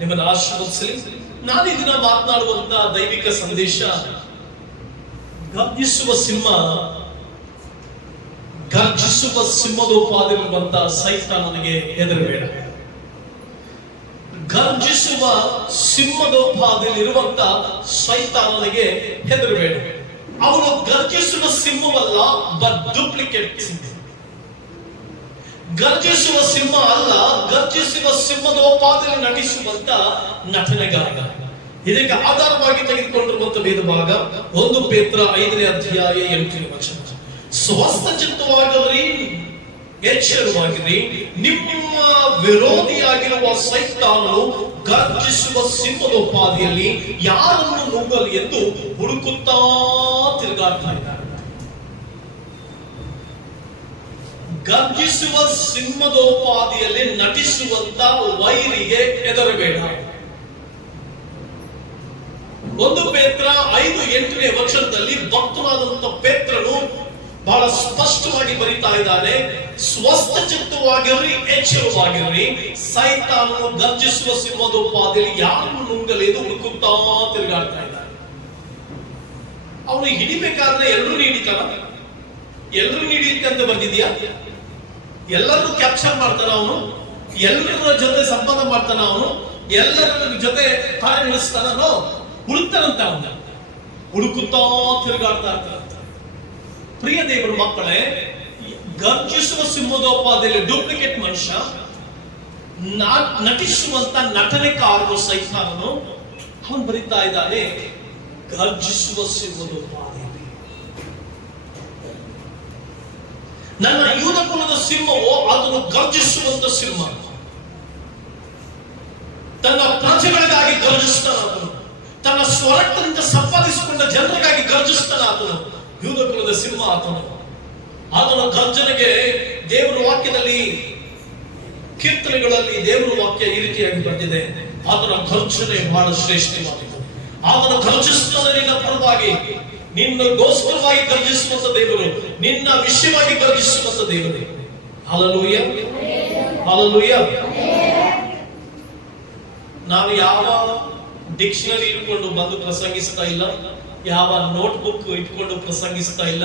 ನಿಮ್ಮನ್ನು ಆಶೀರ್ವದಿಸಲಿ. ನಾನು ಈ ದಿನ ಮಾತನಾಡುವಂತ ದೈವಿಕ ಸಂದೇಶ, ಗರ್ಜಿಸುವ ಸಿಂಹದೋಪಾದಿರುವಂತ ಸೈತಾನನಿಗೆ ಹೆದರಬೇಡ. ಗರ್ಜಿಸುವ ಸಿಂಹದೋಪಾದಿಯಲ್ಲಿರುವಂತ ಸೈತಾನನಿಗೆ ಹೆದರಬೇಡ. ಅವನು ಗರ್ಜಿಸುವ ಸಿಂಹವಲ್ಲ, ಬಟ್ ಡೂಪ್ಲಿಕೇಟ್ ಸಿಂಹ. ಗರ್ಜಿಸುವ ಸಿಂಹ ಅಲ್ಲ, ಗರ್ಜಿಸುವ ಸಿಂಹದೋಪಾದಿಯಲ್ಲಿ ನಟಿಸುವಂತ ನಟನೆಗಾರ. ಇದಕ್ಕೆ ಆಧಾರವಾಗಿ ತೆಗೆದುಕೊಂಡಿರುವಂತ ವೇದ ಭಾಗ 1 ಪೇತ್ರ 5ನೇ ಅಧ್ಯಾಯ 8ನೇ ವಚನ. ಸ್ವಸ್ಥ ಚಿತ್ತವಾಗಿರಿ, ಎಚ್ಚರವಾಗಿರಿ. ನಿಮ್ಮ ವಿರೋಧಿಯಾಗಿರುವ ಸೈತಾನನು ಗರ್ಜಿಸುವ ಸಿಂಹದೋಪಾದಿಯಲ್ಲಿ ಯಾರನ್ನು ನುಂಗಲಿ ಎಂದು ಹುಡುಕುತ್ತಾ ತಿರುಗಾಡ್ತಾ ಇದ್ದಾನೆ. ಗರ್ಜಿಸುವ ಸಿಂಹದೋಪಾದಿಯಲ್ಲಿ ನಟಿಸುವಂತ ವೈರಿಗೆ ಹೆದರಬೇಡ. 1 ಪೇತ್ರ 5:8ನೇ ವಚನದಲ್ಲಿ ಭಕ್ತನಾದಂತ ಪೇತ್ರನು ಬಹಳ ಸ್ಪಷ್ಟವಾಗಿ ಬರೀತಾ ಇದ್ದಾನೆ, ಸ್ವಸ್ಥ ಚಿತ್ತವಾಗಿರ್ರಿ, ಎಚ್ಚರವಾಗಿರ್ರಿ. ಸೈತಾನನು ಗರ್ಜಿಸುವ ಸಿಂಹದೋಪಾದಿಯಲ್ಲಿ ಯಾರನ್ನು ನುಂಗಲೆಂದು ಹುಡುಕುತ್ತಾ ತಿರುಗಾಡ್ತಾ ಇದ್ದಾನೆ. ಅವನು ಹಿಡಿಬೇಕಾದ್ರೆ ಎಲ್ಲರೂ ಹಿಡಿತಾನ? ಎಲ್ಲರೂ ಹಿಡಿಯುತ್ತೆ ಅಂತ ಬಂದಿದ್ಯಾ? ಎಲ್ಲರೂ ಕ್ಯಾಪ್ಚರ್ ಮಾಡ್ತಾನ ಅವನು? ಎಲ್ಲರ ಜೊತೆ ಸಂಬಂಧ ಮಾಡ್ತಾನ ಅವನು? ಎಲ್ಲರ ಜೊತೆ ಕಾರ್ಯ ನಡೆಸ್ತಾನೋ? ಹುಡುಕ್ತಾನಂತ ಅವನ, ಹುಡುಕುತ್ತಾ ತಿರುಗಾಡ್ತಾ ಇರ್ತಾನಂತ. ಪ್ರಿಯ ದೇವರ ಮಕ್ಕಳೇ, ಗರ್ಜಿಸುವ ಸಿಂಹದೋಪಾದಿಯಲ್ಲಿ ಡೂಪ್ಲಿಕೇಟ್ ಮನುಷ್ಯ, ನಟಿಸುವಂತ ನಟನೆಕಾರನು ಸೈತಾನನು. ಅವನು ಬರೀತಾ ಇದ್ದಾನೆ, ಗರ್ಜಿಸುವ ಸಿಂಹದೋಪಾದಿಯಲ್ಲಿ ನನ್ನ ಯೂದ ಕುಲದ ಸಿಂಹವು ಅದನ್ನು ಗರ್ಜಿಸುವಂತ ಸಿಂಹ. ತನ್ನ ಪ್ರಜೆಗಳಿಗಾಗಿ ಗರ್ಜಿಸ್ತಾನ ಆತನು. ತನ್ನ ಸ್ವರಕ್ಕಿಂತ ಸಂಪಾದಿಸಿಕೊಂಡ ಜನರಿಗಾಗಿ ಗರ್ಜಿಸ್ತಾನ ಆತನು. ಯೂದ ಕುಲದ ಸಿಂಹ ಆತನು. ಆತನ ಗರ್ಜನೆಗೆ ದೇವರ ವಾಕ್ಯದಲ್ಲಿ, ಕೀರ್ತನೆಗಳಲ್ಲಿ ದೇವರ ವಾಕ್ಯ ಈ ರೀತಿಯಾಗಿ ಬಂದಿದೆ. ಆತನ ಗರ್ಜನೆ ಬಹಳ ಶ್ರೇಷ್ಠವಾಗಿದೆ. ಆತನ ಗರ್ಜಿಸ್ತಾನೆ ನಿನ್ನ ಪರವಾಗಿ, ನಿನ್ನಗೋಸ್ಕರವಾಗಿ ಗರ್ಜಿಸುವಂತ ದೇವರು, ನಿನ್ನ ವಿಷಯವಾಗಿ ಗರ್ಜಿಸುವಂತ ದೇವರು. Hallelujah, hallelujah. ನಾನು ಯಾವ ಡಿಕ್ಷನರಿ ಇಟ್ಕೊಂಡು ಬಂದು ಪ್ರಸಂಗಿಸ್ತಾ ಇಲ್ಲ, ಯಾವ ನೋಟ್ಬುಕ್ ಇಟ್ಕೊಂಡು ಪ್ರಸಂಗಿಸ್ತಾ ಇಲ್ಲ,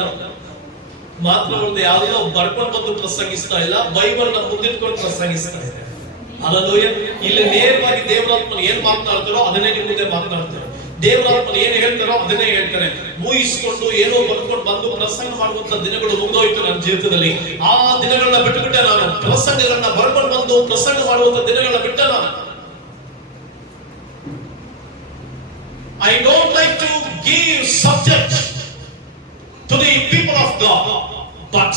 ಮಾತ್ರವಲ್ಲದೆ ಯಾವುದೋ ಬರ್ಕೊಂಡು ಬಂದು ಪ್ರಸಂಗಿಸ್ತಾ ಇಲ್ಲ, ಬೈಬಲ್ ನ ಮುಂದಿಟ್ಕೊಂಡು ಪ್ರಸಂಗಿಸ್ತಾ ಇದೆ. ಹಲ್ಲೆಲೂಯ. ಇಲ್ಲಿ ನೇರವಾಗಿ ದೇವರಾತ್ಮನ ಏನ್ ಮಾತನಾಡ್ತಾರೋ ಅದನ್ನೇ ನಿಮ್ಮ ಮುಂದೆ ಮಾತನಾಡ್ತಾರೆ. ದೇವರಾತ್ಮನ ಏನ್ ಹೇಳ್ತಾರೋ ಅದನ್ನೇ ಹೇಳ್ತಾರೆ. ಊಹಿಸಿಕೊಂಡು ಏನೋ ಬರ್ಕೊಂಡು ಬಂದು ಪ್ರಸಂಗ ಮಾಡುವಂತ ದಿನಗಳು ಮುಗಿದೋಯ್ತು ನನ್ನ ಜೀವಿತದಲ್ಲಿ. ಆ ದಿನಗಳನ್ನ ಬಿಟ್ಟುಬಿಟ್ಟೆ ನಾನು. ಪ್ರಸಂಗಗಳನ್ನ ಬರ್ಕೊಂಡು ಬಂದು ಪ್ರಸಂಗ ಮಾಡುವಂತ ದಿನಗಳನ್ನ ಬಿಟ್ಟೆ ನಾನು. I don't like to give subject to the people of God, but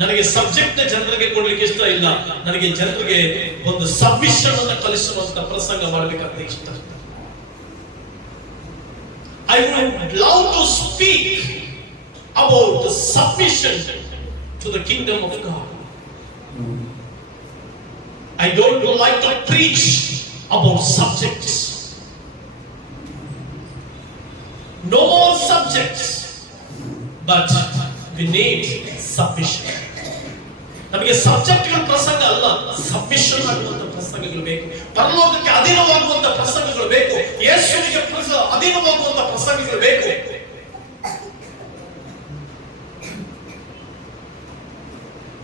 ನನಗೆ ಸಬ್ಜೆಕ್ಟ್ ಜನರಿಗೆ ಕೊಡ್ಲಿಕ್ಕೆ ಇಷ್ಟ ಇಲ್ಲ. ನನಗೆ ಜನರಿಗೆ ಒಂದು ಸಬ್ಮಿಷನ್ ಅನ್ನು ಕಲಿಸುವಂತ ಪ್ರಸಂಗ ಮಾಡಬೇಕಂತ ಇಷ್ಟ. I would love to speak about the submission to the kingdom of God. I don't like to preach about subjects. No more subjects, but we need submission. ನಮಗೆ ಸಬ್ಜೆಕ್ಟ್ಗಳ ಪ್ರಸಂಗ ಅಲ್ಲ, ಸಬ್ಮಿಷನ್ ಆಗುವಂತ ಪ್ರಸಂಗಗಳು ಬೇಕು. ಪರಲೋಕಕ್ಕೆ ಅಧೀನವಾಗುವಂತ ಪ್ರಸಂಗಗಳು ಬೇಕು. ಯೇಸುವಿಗೆ ಅಧೀನವಾಗುವಂತ ಪ್ರಸಂಗಗಳು ಬೇಕು.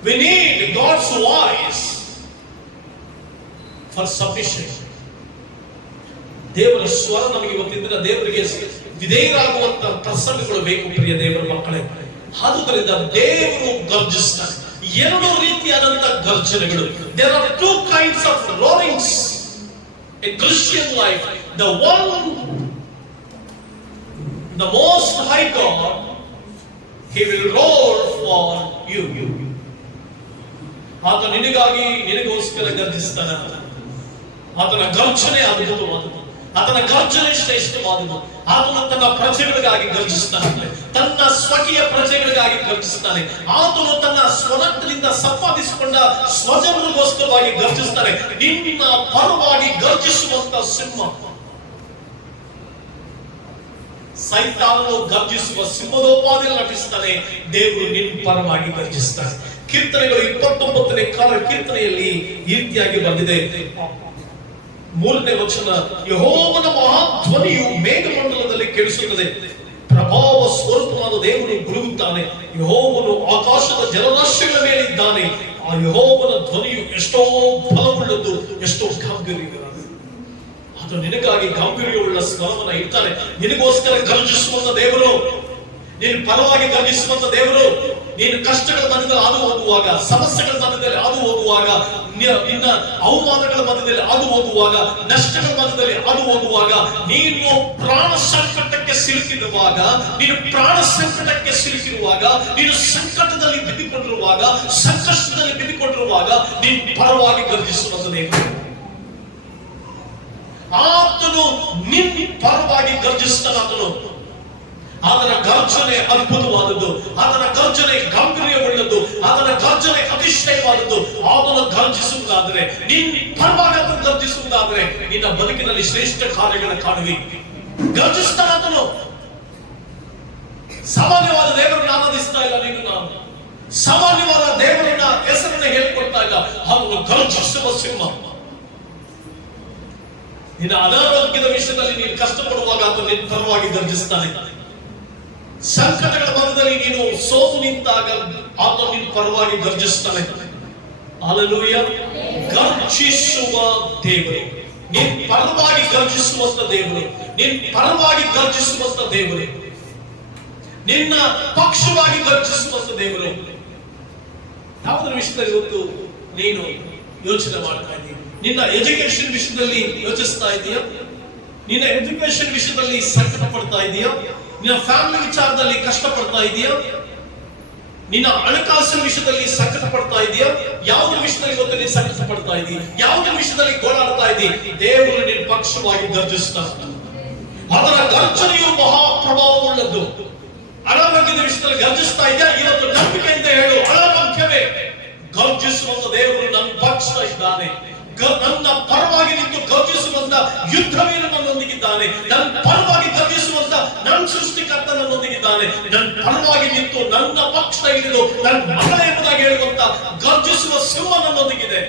We need God's voice for submission. ದೇವರ ಸ್ವರ ನಮಗೆ ಇವತ್ತಿನ ದೇವರಿಗೆ ವಿಧೇಯರಾಗುವಂತ ಪ್ರಸಂಗಗಳು ಬೇಕು. ಪ್ರಿಯ ದೇವರ ಮಕ್ಕಳೇ, ಆದುದರಿಂದ ದೇವರು ಗರ್ಜಿಸ್ತಾನೆ. ಎರಡು ರೀತಿಯಾದಂತ ಗರ್ಜನೆಗಳು. There are two kinds of roarings in Christian life. The one, the Most High God, He will roar for you. ಆತ ನಿನಗಾಗಿ, ನಿನಗೋಸ್ಕರ ಗರ್ಜಿಸ್ತಾನೆ. ಆತನ ಗರ್ಜನೆ ಅದ್ಭುತವಾದದ್ದು, ಆತನ ಗರ್ಜನೆ ಶ್ರೇಷ್ಠವಾದದ್ದು. ಆತನು ತನ್ನ ಪ್ರಜೆಗಳಿಗಾಗಿ ಗರ್ಜಿಸ್ತಾನೆ, ತನ್ನ ಸ್ವಕೀಯ ಪ್ರಜೆಗಳಿಗಾಗಿ ಗರ್ಜಿಸ್ತಾನೆ. ಆತನು ತನ್ನ ಸ್ವರಕ್ತದಿಂದ ಸಂಪಾದಿಸಿಕೊಂಡ ಸ್ವಜನರಿಗೋಸ್ಕರವಾಗಿ ಗರ್ಜಿಸ್ತಾನೆ. ನಿನ್ನ ಪರವಾಗಿ ಗರ್ಜಿಸುವಂತ ಸಿಂಹ. ಸೈತಾನನು ಗರ್ಜಿಸುವ ಸಿಂಹದೋಪಾದಿಯಲ್ಲಿ ನಟಿಸ್ತಾನೆ. ದೇವರು ನಿನ್ನ ಪರವಾಗಿ ಗರ್ಜಿಸ್ತಾನೆ. ಕೀರ್ತನೆಗಳು 29ನೇ ಕೀರ್ತನೆಯಲ್ಲಿ ಈ ರೀತಿಯಾಗಿ ಬಂದಿದೆ. 3ನೇ ವಚನ, ಯೆಹೋವನ ಮಹಾಧ್ವನಿಯು ಮೇಘಮಂಡಲದಲ್ಲಿ ಕೇಳಿಸುತ್ತದೆ, ಪ್ರಭಾವ ಸ್ವರೂಪನಾದ ದೇವರು ಗುಡುಗುತ್ತಾನೆ, ಯೆಹೋವನು ಆಕಾಶದ ಜಲರಾಶಿಗಳ ಮೇಲೆ ಇದ್ದಾನೆ. ಆ ಯೆಹೋವನ ಧ್ವನಿಯು ಎಷ್ಟೋ ಬಲವುಳ್ಳದ್ದು, ಎಷ್ಟೋ ಗಾಂಭೀರ್ಯವಾದ. ಅದು ನಿನಗಾಗಿ ಗಾಂಭೀರ್ಯವುಳ್ಳ ಸ್ವರವನ್ನ ಇರ್ತಾನೆ. ನಿನಗೋಸ್ಕರ ಗರ್ಜಿಸುವಂತ ದೇವರು, ನಿನ್ನ ಪರವಾಗಿ ಗರ್ಜಿಸುವಂತ ದೇವರು. ನೀನು ಕಷ್ಟಗಳ ಮಧ್ಯದಲ್ಲಿ ಹಾದು ಹೋಗುವಾಗ, ಸಮಸ್ಯೆಗಳ ಮಧ್ಯದಲ್ಲಿ ಹಾದು ಹೋಗುವಾಗ, ನಿನ್ನ ಅವಮಾನಗಳ ಮಧ್ಯದಲ್ಲಿ ಹಾದು ಹೋಗುವಾಗ, ನಷ್ಟಗಳ ಮಧ್ಯದಲ್ಲಿ ಹಾದು ಹೋಗುವಾಗ, ನೀನು ಪ್ರಾಣ ಸಂಕಟಕ್ಕೆ ಸಿಲುಕಿರುವಾಗ, ನೀನು ಪ್ರಾಣ ಸಂಕಟಕ್ಕೆ ಸಿಲುಕಿರುವಾಗ, ನೀನು ಸಂಕಟದಲ್ಲಿ ಬಿದ್ದುಕೊಂಡಿರುವಾಗ, ಸಂಕಷ್ಟದಲ್ಲಿ ಬಿದ್ದುಕೊಂಡಿರುವಾಗ, ನೀನು ಪರವಾಗಿ ಗರ್ಜಿಸುವಂತ ದೇವರು. ಆತನು ನಿನ್ನ ಪರವಾಗಿ ಗರ್ಜಿಸ್ತಾನಾತನು. ಆತನ ಗರ್ಜನೆ ಅದ್ಭುತವಾದದ್ದು, ಆತನ ಗರ್ಜನೆ ಗಾಂಭೀರ್ಯವುಳ್ಳದ್ದು, ಆತನ ಗರ್ಜನೆ ಅತಿಶಯವಾದದ್ದು. ಆತನ ಗರ್ಜಿಸುವುದಾದರೆ, ನಿನ್ನ ಪರವಾಗಿ ಆತನು ಗರ್ಜಿಸುವುದಾದರೆ, ನಿನ್ನ ಬದುಕಿನಲ್ಲಿ ಶ್ರೇಷ್ಠ ಕಾರ್ಯಗಳನ್ನು ಕಾಣುವಿ. ಗರ್ಜಿಸ್ತಾನಾತನು. ಸಾಮಾನ್ಯವಾದ ದೇವರನ್ನು ಆರಾಧಿಸ್ತಾ ಇಲ್ಲ ನೀನು, ನಾನು ಸಾಮಾನ್ಯವಾದ ದೇವರನ್ನ ಹೆಸರನ್ನ ಹೇಳ್ಕೊಳ್ತಾ ಇಲ್ಲ. ಆತನು ಗರ್ಜಿಸುವ ಸಿಂಹ. ನಿನ್ನ ಅನಾರೋಗ್ಯದ ವಿಷಯದಲ್ಲಿ ನೀನು ಕಷ್ಟಪಡುವಾಗ ಆತನು ನಿನ್ನ ಪರವಾಗಿ ಗರ್ಜಿಸ್ತಾನೆ. ಸಂಕಟಗಳ ಮಧ್ಯದಲ್ಲಿ ನೀನು ಸೋತು ನಿಂತಾಗ ಆತನು ನಿನ್ನ ಪರವಾಗಿ ಗರ್ಜಿಸ್ತಾನೆ. ಹಲ್ಲೆಲೂಯಾ. ಗರ್ಜಿಸುವ ದೇವರು, ನಿನ್ನ ಪರವಾಗಿ ಗರ್ಜಿಸುವಂತ ದೇವರು, ನಿನ್ನ ಪರವಾಗಿ ಗರ್ಜಿಸುವಂತ ದೇವರು, ನಿನ್ನ ಪಕ್ಷವಾಗಿ ಗರ್ಜಿಸುವಂತ ದೇವರು. ಯಾವುದರ ವಿಷಯದಲ್ಲಿ ಇವತ್ತು ನೀನು ಯೋಚನೆ ಮಾಡ್ತಾ ಇದ್ದೀಯ? ನಿನ್ನ ಎಜುಕೇಶನ್ ವಿಷಯದಲ್ಲಿ ಯೋಚಿಸ್ತಾ ಇದೆಯಾ? ನಿನ್ನ ಎಜುಕೇಶನ್ ವಿಷಯದಲ್ಲಿ ಸಂಕಟ ಪಡ್ತಾ ಇದೆಯಾ? ನಿನ್ನ ಫ್ಯಾಮಿಲಿ ವಿಚಾರದಲ್ಲಿ ಕಷ್ಟ ಪಡ್ತಾ ಇದೆಯಾ? ನಿನ್ನ ಹಣಕಾಸಿನ ವಿಷಯದಲ್ಲಿ ಸಂಕಟ ಪಡ್ತಾ ಇದೆಯಾ? ಯಾವುದ್ರ ವಿಷಯದಲ್ಲಿ ಇವತ್ತು ನೀನು ಸಂಕಟ ಪಡ್ತಾ ಇದೀಯ? ಯಾವುದ್ರ ವಿಷಯದಲ್ಲಿ ಗೋಳಾಡ್ತಾ ಇದೀಯ? ದೇವರು ನಿನ್ನ ಪಕ್ಷವಾಗಿ ಗರ್ಜಿಸ್ತಾನೆ. ಅದರ ಗರ್ಜನೆಯು ಮಹಾಪ್ರಭಾವವುಳ್ಳದ್ದು. ಅನಾರೋಗ್ಯದ ವಿಷಯದಲ್ಲಿ ಗರ್ಜಿಸ್ತಾ ಇದೆಯಾ? ಇವತ್ತು ನಂಬಿಕೆಯಿಂದ ಹೇಳು, ಅನಾರೋಗ್ಯವೇ, ಗರ್ಜಿಸುವಂತ ದೇವರು ನನ್ನ ಪಕ್ಷ ಇದ್ದಾನೆ. ನನ್ನ ಪರವಾಗಿ ನಿಂತು ಗರ್ಜಿಸುವಂತ ಯುದ್ಧವೀರ ನನ್ನೊಂದಿಗಿದ್ದಾನೆ. ನನ್ನ ಪರವಾಗಿ ಗರ್ಜಿಸುವಂತ ನನ್ನ ಸೃಷ್ಟಿಕರ್ತ ನನ್ನೊಂದಿಗಿದ್ದಾನೆ. ನನ್ನ ಪರವಾಗಿ ನಿಂತು ನನ್ನ ಪಕ್ಷ ಹಿಡಿದು ನನ್ನ ಮಗಳ ಎಂಬುದಾಗಿ ಹೇಳುವಂತ ಗರ್ಜಿಸುವ ಸಿಂಹ ನನ್ನೊಂದಿಗಿದೆ.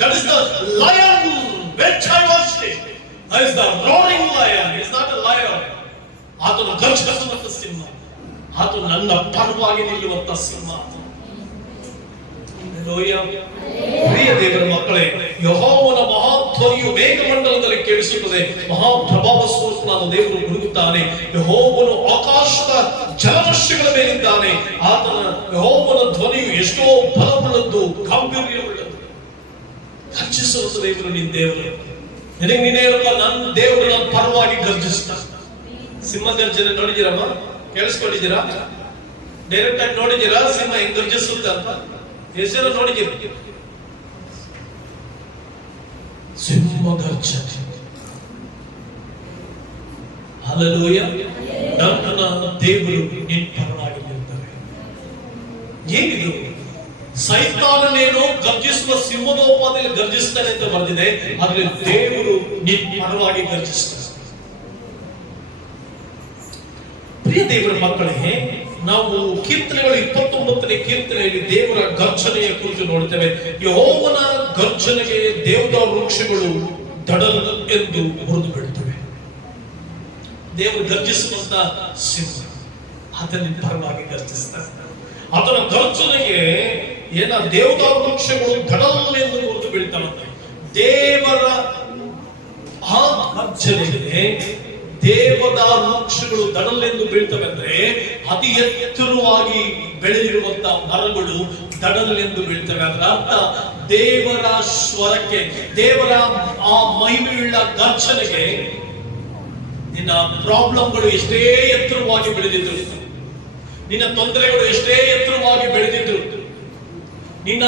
That is the lion which I worship. That is the roaring lion. He is not a lion. ಆತನು ಗರ್ಜಿಸುವಂತ ಸಿಂಹ. ಆತನು ನನ್ನ ಪರವಾಗಿ ನಿಲ್ಲುವಂತ ಸಿಂಹ. ಪ್ರಿಯ ದೇವರ ಮಕ್ಕಳೇ, ಯೆಹೋವನ ಮಹಾಧ್ವನಿಯು ಮೇಘಮಂಡಲದಲ್ಲಿ ಕೇಳಿಸುತ್ತದೆ, ಮಹಾಪ್ರಭಾವ ಸ್ವರೂಪನಾದ ದೇವರು ಗುಡುಗುತ್ತಾನೆ, ಯೆಹೋವನು ಆಕಾಶದ ಜಲರಾಶಿಗಳ ಮೇಲಿದ್ದಾನೆ. ಆತನ ಯೆಹೋವನ ಧ್ವನಿಯು ಎಷ್ಟೋ ಬಲವುಳ್ಳದ್ದು, ಗಾಂಭೀರ್ಯವುಳ್ಳದ್ದು. ಗರ್ಜಿಸುವಂತ ದೇವರು ನಿನ್ನ ದೇವರು. ನಿನಗೆ ನೀನೇ ಹೇಳಪ್ಪ, ನನ್ನ ದೇವರು ನನ್ನ ಪರವಾಗಿ ಗರ್ಜಿಸ್ತಾನೆ. ಸಿಂಹ ಗರ್ಜನೆ ನೋಡಿದ್ದೀರಮ್ಮ? ಕೇಳಿಸ್ಕೊಂಡಿದ್ದೀರಾ? ಡೈರೆಕ್ಟ್ ಆಗಿ ನೋಡಿದ್ದೀರಾ ಸಿಂಹ ಹೆಂಗ್ ಗರ್ಜಿಸುತ್ತೆ ಅಂತ? ಹೆಸರು ನೋಡಿದ್ದೀರಿ? ಸಿಂಹ ಗರ್ಜನೆ. ಹಲ್ಲೆಲೂಯಾ. ನನ್ನ ದೇವರು ನಿನ್ನ ಪರವಾಗಿ ನಿಲ್ತಾರೆ. ಏನಿದು? ಸೈತಾನನೇನೋ ಗರ್ಜಿಸುವ ಸಿಂಹದೋಪಾದಿಯಲ್ಲಿ ಗರ್ಜಿಸ್ತಾನೆ ಅಂತ ಬರೆದಿದೆ, ಆದ್ರೆ ದೇವರು ನಿನ್ನ ಪರವಾಗಿ ಗರ್ಜಿಸ್ತಾನೆ. ಪ್ರಿಯ ದೇವರ ಮಕ್ಕಳೇ, ನಾವು ಕೀರ್ತನೆಗಳು 29ನೇ ಕೀರ್ತನೆಯಲ್ಲಿ ದೇವರ ಗರ್ಜನೆಯ ಕುರಿತು ನೋಡ್ತೇವೆ. ಯೆಹೋವನ ಗರ್ಜನೆಗೆ ದೇವದಾರು ವೃಕ್ಷಗಳು ದಡಲ್ ಎಂದು ಮುರಿದು ಬಿಡುತ್ತವೆ. ದೇವರು ಗರ್ಜಿಸುವಂತ ಸಿಂಹ, ಆತನ ಪರವಾಗಿ ಗರ್ಜಿಸ್ತಾನೆ. ಆತನ ಗರ್ಜನೆಗೆ ದೇವದಾರು ವೃಕ್ಷಗಳು ದಡಲ್ ಎಂದು ಮುರಿದು ಬೀಳ್ತಾವಂತೆ. ದೇವರ ಆ ಗರ್ಜನೆಗೆ ದೇವದಾರು ವೃಕ್ಷಗಳು ದಡಲೆಂದು ಬೀಳ್ತವೆ ಅಂದ್ರೆ ಅತಿ ಎತ್ತರವಾಗಿ ಬೆಳೆದಿರುವಂತಹ ಮರಗಳು ದಡಲೆಂದು ಬೀಳ್ತವೆ. ಅದರ ಅರ್ಥ ದೇವರ ಸ್ವರಕ್ಕೆ, ದೇವರ ಆ ಮಹಿಮೆಯುಳ್ಳ ಗರ್ಜನೆಗೆ ನಿನ್ನ ಪ್ರಾಬ್ಲಮ್ಗಳು ಎಷ್ಟೇ ಎತ್ತರವಾಗಿ ಬೆಳೆದಿದ್ರು, ನಿನ್ನ ತೊಂದರೆಗಳು ಎಷ್ಟೇ ಎತ್ತರವಾಗಿ ಬೆಳೆದಿದ್ರು, ನಿನ್ನ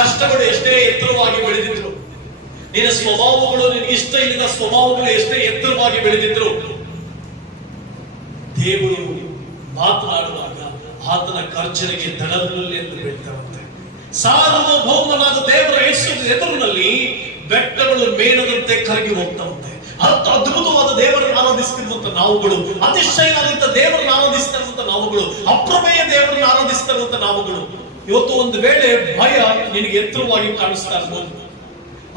ಕಷ್ಟಗಳು ಎಷ್ಟೇ ಎತ್ತರವಾಗಿ ಬೆಳೆದಿದ್ರು, ನಿನ್ನ ಸ್ವಭಾವಗಳು, ನಿನಗೆ ಇಷ್ಟ ಇಲ್ಲದ ಸ್ವಭಾವಗಳು ಎಷ್ಟೇ ಎತ್ತರವಾಗಿ ಬೆಳೆದಿದ್ರು, ದೇವರು ಮಾತನಾಡುವಾಗ ಆತನ ಗರ್ಜನೆಗೆ ದಡದಲ್ಲಿ ಎಂದು ಬೀಳ್ತಾವಂತೆ. ಸಾರ್ವಭೌಮನಾದ ದೇವರ ಎದುರಿನಲ್ಲಿ ಬೆಟ್ಟಗಳು ಮೇಣದಂತೆ ಕರಗಿ ಹೋಗ್ತಾವಂತೆ. ಅದ್ಭುತವಾದ ದೇವರನ್ನು ಆರಾಧಿಸ್ತಿರುವಂತ ನಾವುಗಳು, ಅತಿಶಯನಾದಂತ ದೇವರನ್ನು ಆರಾಧಿಸ್ತಿರುವಂತ ನಾವುಗಳು, ಅಪ್ರಮೇಯ ದೇವರನ್ನು ಆರಾಧಿಸ್ತಿರುವಂತ ನಾವುಗಳು, ಇವತ್ತು ಒಂದು ವೇಳೆ ಭಯ ನಿನಗೆ ಎತ್ತರವಾಗಿ ಕಾಣಿಸ್ತಾ ಇರ್ಬೋದು.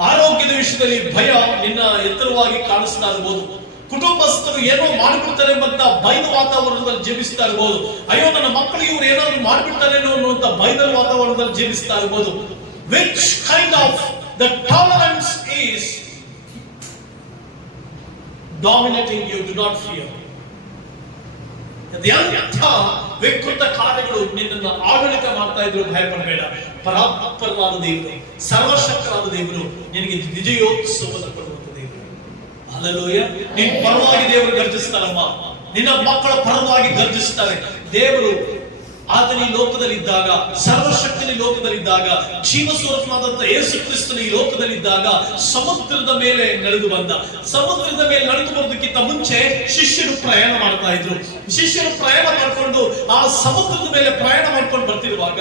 ಆರೋಗ್ಯದ ವಿಷಯದಲ್ಲಿ ಭಯ ನಿನ್ನ ಎತ್ತರವಾಗಿ ಕಾಣಿಸ್ತಾ ಇರ್ಬೋದು. ಕುಟುಂಬಸ್ಥರು ಏನೋ ಮಾಡಿಬಿಡ್ತಾರೆ ಎಂಬಂತ ಭಯದ ವಾತಾವರಣದಲ್ಲಿ ಜೀವಿಸ್ತಾ ಇರ್ಬೋದು. ಅಯ್ಯೋ, ನನ್ನ ಮಕ್ಕಳಿಗೆ ಇವ್ರು ಏನಾದ್ರು ಮಾಡಿಬಿಡ್ತಾರೇನೋ ಅನ್ನುವಂತ ಭಯದ ವಾತಾವರಣದಲ್ಲಿ ಜೀವಿಸ್ತಾ ಇರ್ಬೋದು. Which kind of the tolerance is dominating you? Do not fear. ಎಂಥ ವಿಕೃತ ಕಾರ್ಯಗಳು ನಿನ್ನನ್ನು ಆಡಳಿತ ಮಾಡ್ತಾ ಇದ್ರು ಭಯಪಡಬೇಡ. ಪರಾತ್ಪರವಾದ ದೇವರು, ಸರ್ವಶಕ್ತರಾದ ದೇವರು ನಿನಗೆ ವಿಜಯೋತ್ಸವವನ್ನು ಕೊಡುವಂತ ದೇವರು. ಹಲ್ಲೆಲೂಯಾ. ನಿನ್ನ ಪರವಾಗಿ ದೇವರು ಗರ್ಜಿಸ್ತಾರಮ್ಮ, ನಿನ್ನ ಮಕ್ಕಳ ಪರವಾಗಿ ಗರ್ಜಿಸ್ತಾರೆ ದೇವರು. ಆತನ ಈ ಲೋಕದಲ್ಲಿದ್ದಾಗ, ಸರ್ವಶಕ್ತನ ಈ ಲೋಕದಲ್ಲಿದ್ದಾಗ, ಜೀವಸ್ವರೂಪನಾದಂತ ಯೇಸು ಕ್ರಿಸ್ತನ ಈ ಲೋಕದಲ್ಲಿದ್ದಾಗ ಸಮುದ್ರದ ಮೇಲೆ ನಡೆದು ಬಂದ. ಸಮುದ್ರದ ಮೇಲೆ ನಡೆದು ಬರೋದಕ್ಕಿಂತ ಮುಂಚೆ ಶಿಷ್ಯರು ಪ್ರಯಾಣ ಮಾಡ್ತಾ ಇದ್ರು. ಶಿಷ್ಯರು ಪ್ರಯಾಣ ಮಾಡಿಕೊಂಡು ಆ ಸಮುದ್ರದ ಮೇಲೆ ಪ್ರಯಾಣ ಮಾಡ್ಕೊಂಡು ಬರ್ತಿರುವಾಗ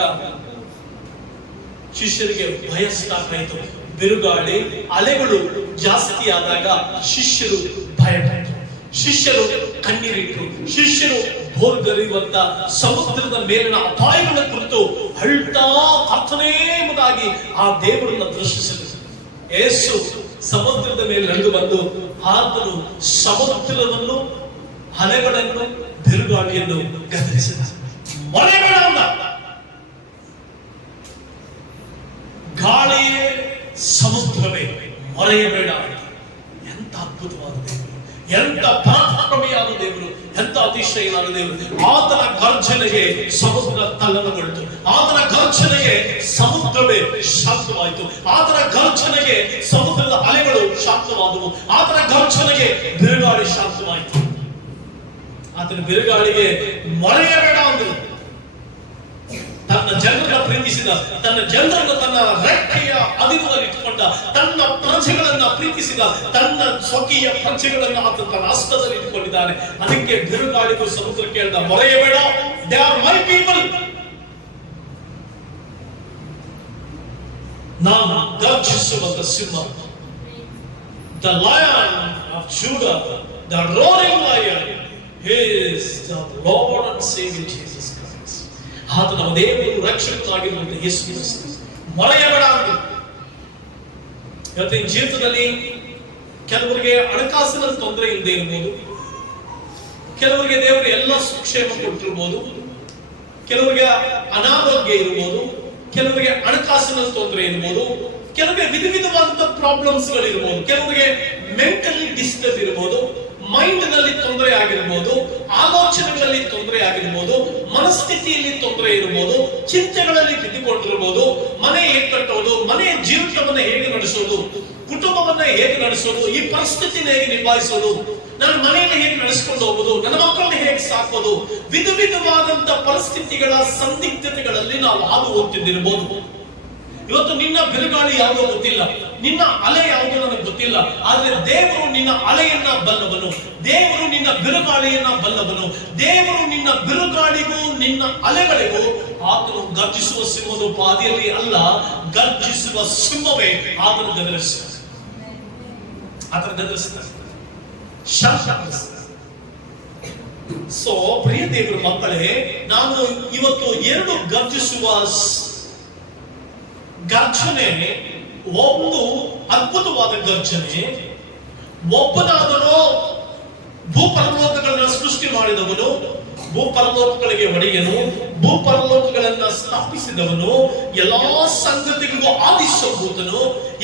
ಶಿಷ್ಯರಿಗೆ ಭಯ ಸ್ಟಾರ್ಟ್ ಆಯಿತು. ಬಿರುಗಾಳಿ, ಅಲೆಗಳು ಜಾಸ್ತಿ ಆದಾಗ ಶಿಷ್ಯರು ಭಯಪಟ್ಟರು. ಶಿಷ್ಯರು ಕಣ್ಣೀರಿಟ್ಟರು. ಶಿಷ್ಯರು ಬೋರ್ಗರಿಯುವಂತ ಸಮುದ್ರದ ಮೇಲಿನ ಅಪಾಯಗಳ ಕುರಿತು ಅಳ್ತಾ ಕರ್ತನೇ ಎಂಬುದಾಗಿ ಆ ದೇವರನ್ನ ದರ್ಶಿಸಿದರು. ಯೇಸು ಸಮುದ್ರದ ಮೇಲೆ ನಡೆದು ಬಂದು ಆತನು ಸಮುದ್ರವನ್ನು, ಅಲೆಗಳನ್ನು, ಬಿರುಗಾಳಿಯನ್ನು ಗದರಿಸಿದ. ಮರೆಬೇಡ ಅಂದ. ಗಾಳಿಯೇ ಸಮುದ್ರವೇ ಮರೆಯಬೇಡ ಅಂತ. ಎಂತ ಅದ್ಭುತವಾದ ದೇವರು, ಎಂತ ಪರಾಕ್ರಮಿಯಾದ ದೇವರು, ಎಂತ ಅತಿಶಯನಾದ ದೇವರು. ಆತನ ಗರ್ಜನೆಗೆ ಸಮುದ್ರ ತಲ್ಲಣಗೊಳ್ತು. ಆತನ ಗರ್ಜನೆಗೆ ಸಮುದ್ರವೇ ಶಾಂತವಾಯಿತು. ಆತನ ಗರ್ಜನೆಗೆ ಸಮುದ್ರದ ಅಲೆಗಳು ಶಾಂತವಾದವು. ಆತನ ಗರ್ಜನೆಗೆ ಬಿರುಗಾಳಿ ಶಾಂತವಾಯಿತು. ಆತನ ಬಿರುಗಾಳಿಗೆ ಮರೆಯಬೇಡ ಅಂದರು. ತನ್ನ ಜನರನ್ನ ಪ್ರೀತಿಸಿದ, ತನ್ನ ಜನರನ್ನು ತನ್ನ ರೆಕ್ಕೆಯ ಅಧೀನದಲ್ಲಿ ಇಟ್ಟುಕೊಂಡ, ತನ್ನ ಪ್ರಜೆಗಳನ್ನ ಪ್ರೀತಿಸಿದ, ತನ್ನ ಸ್ವಕೀಯ ಪ್ರಜೆಗಳನ್ನ ಆತ ತನ್ನ ಹಸ್ತದಲ್ಲಿ ಇಟ್ಟುಕೊಂಡಿದ್ದಾನೆ. ಅದಕ್ಕೆ ಬಿರುಗಾಳಿಗೂ ಸಮುದ್ರ ಕೇಳಿದ, ಮರೆಯಬೇಡ, ದೇ ಆರ್ ಮೈ ಪೀಪಲ್. ನಾನು ಗರ್ಜಿಸುವಂತ ಸಿಂಹ, the lion of Judah, the roaring lion, he is the lord and saviour Jesus Christ. ಆತ ನಮ್ಮ ದೇವರು, ರಕ್ಷಕನಾಗಿರುವಂತ ಯೇಸು ಕ್ರಿಸ್ತ. ಮರೆಯಬೇಡ ಅಂತ. ಇವತ್ತಿನ ಜೀವಿತದಲ್ಲಿ ಕೆಲವರಿಗೆ ಹಣಕಾಸಿನ ತೊಂದರೆ ಇಲ್ಲದೆ ಇರಬಹುದು, ಕೆಲವರಿಗೆ ದೇವರು ಎಲ್ಲ ಸುಕ್ಷೇಮ ಕೊಟ್ಟಿರ್ಬೋದು, ಕೆಲವರಿಗೆ ಅನಾರೋಗ್ಯ ಇರಬಹುದು, ಕೆಲವರಿಗೆ ಹಣಕಾಸಿನ ತೊಂದರೆ ಇರಬಹುದು, ಕೆಲವರಿಗೆ ವಿಧ ವಿಧವಾದಂತ ಪ್ರಾಬ್ಲಮ್ಸ್ ಗಳಿರಬಹುದು, ಕೆಲವರಿಗೆ ಮೆಂಟಲಿ ಡಿಸ್ಟರ್ಬ್ ಇರಬಹುದು, ಮೈಂಡ್ ನಲ್ಲಿ ತೊಂದರೆ ಆಗಿರಬಹುದು, ಆಲೋಚನೆಗಳಲ್ಲಿ ತೊಂದರೆ ಆಗಿರಬಹುದು, ಮನಸ್ಥಿತಿಯಲ್ಲಿ ತೊಂದರೆ ಇರಬಹುದು, ಚಿಂತೆಗಳಲ್ಲಿ ಬಿದ್ದುಕೊಂಡಿರಬಹುದು. ಮನೆ ಹೇಗೆ ಕಟ್ಟೋದು, ಮನೆಯ ಜೀವನವನ್ನ ಹೇಗೆ ನಡೆಸೋದು, ಕುಟುಂಬವನ್ನ ಹೇಗೆ ನಡೆಸೋದು, ಈ ಪರಿಸ್ಥಿತಿನ ಹೇಗೆ ನಿಭಾಯಿಸೋದು, ನನ್ನ ಮನೆಯನ್ನು ಹೇಗೆ ನಡೆಸಿಕೊಂಡು ಹೋಗೋದು, ನನ್ನ ಮಕ್ಕಳನ್ನ ಹೇಗೆ ಸಾಕೋದು, ವಿಧ ವಿಧವಾದಂತ ಪರಿಸ್ಥಿತಿಗಳ ಸಂದಿಗ್ಧತೆಗಳಲ್ಲಿ ನಾವು ಹಾದು ಹೋಗ್ತಿದ್ದಿರಬಹುದು. ಇವತ್ತು ನಿನ್ನ ಬಿರುಗಾಳಿ ಯಾವುದೋ ಗೊತ್ತಿಲ್ಲ, ನಿನ್ನ ಅಲೆ ಯಾವುದೋ ನನಗೆ ಗೊತ್ತಿಲ್ಲ, ಆದ್ರೆ ದೇವರು ನಿನ್ನ ಅಲೆಯನ್ನ ಬಲ್ಲವನು, ದೇವರು ನಿನ್ನ ಬಿರುಗಾಳಿಯನ್ನ ಬಲ್ಲವನು. ದೇವರು ನಿನ್ನ ಬಿರುಗಾಳಿಗೂ ನಿನ್ನ ಅಲೆಗಳಿಗೂ ಆತನು ಗರ್ಜಿಸುವ ಸಿಂಹದ ಪಾದಿಯಲ್ಲಿ ಅಲ್ಲ, ಗರ್ಜಿಸುವ ಸಿಂಹವೇ ಆತನು ಗದರಿಸ್ತಾನೆ. ಆತನ ಗದರಿಸ್ತಾನೆ, ಶಾಂತಗೊಳಿಸ್ತಾನೆ. ಸೊ ಪ್ರಿಯ ದೇವರ ಮಕ್ಕಳೇ, ನಾನು ಇವತ್ತು ಎರಡು ಗರ್ಜಿಸುವ ಗರ್ಜನೆ, ಒಂದು ಅದ್ಭುತವಾದ ಗರ್ಜನೆ. ಒಬ್ಬನಾದರೂ ಭೂಪರಲೋಕಗಳನ್ನ ಸೃಷ್ಟಿ ಮಾಡಿದವನು, ಭೂಪರಲೋಕಗಳಿಗೆ ಒಡೆಯನು, ಭೂಪರಲೋಕಗಳನ್ನ ಸ್ಥಾಪಿಸಿದವನು, ಎಲ್ಲಾ ಸಂಗತಿಗಳಿಗೂ ಆದಿಸಂಭೂತನು,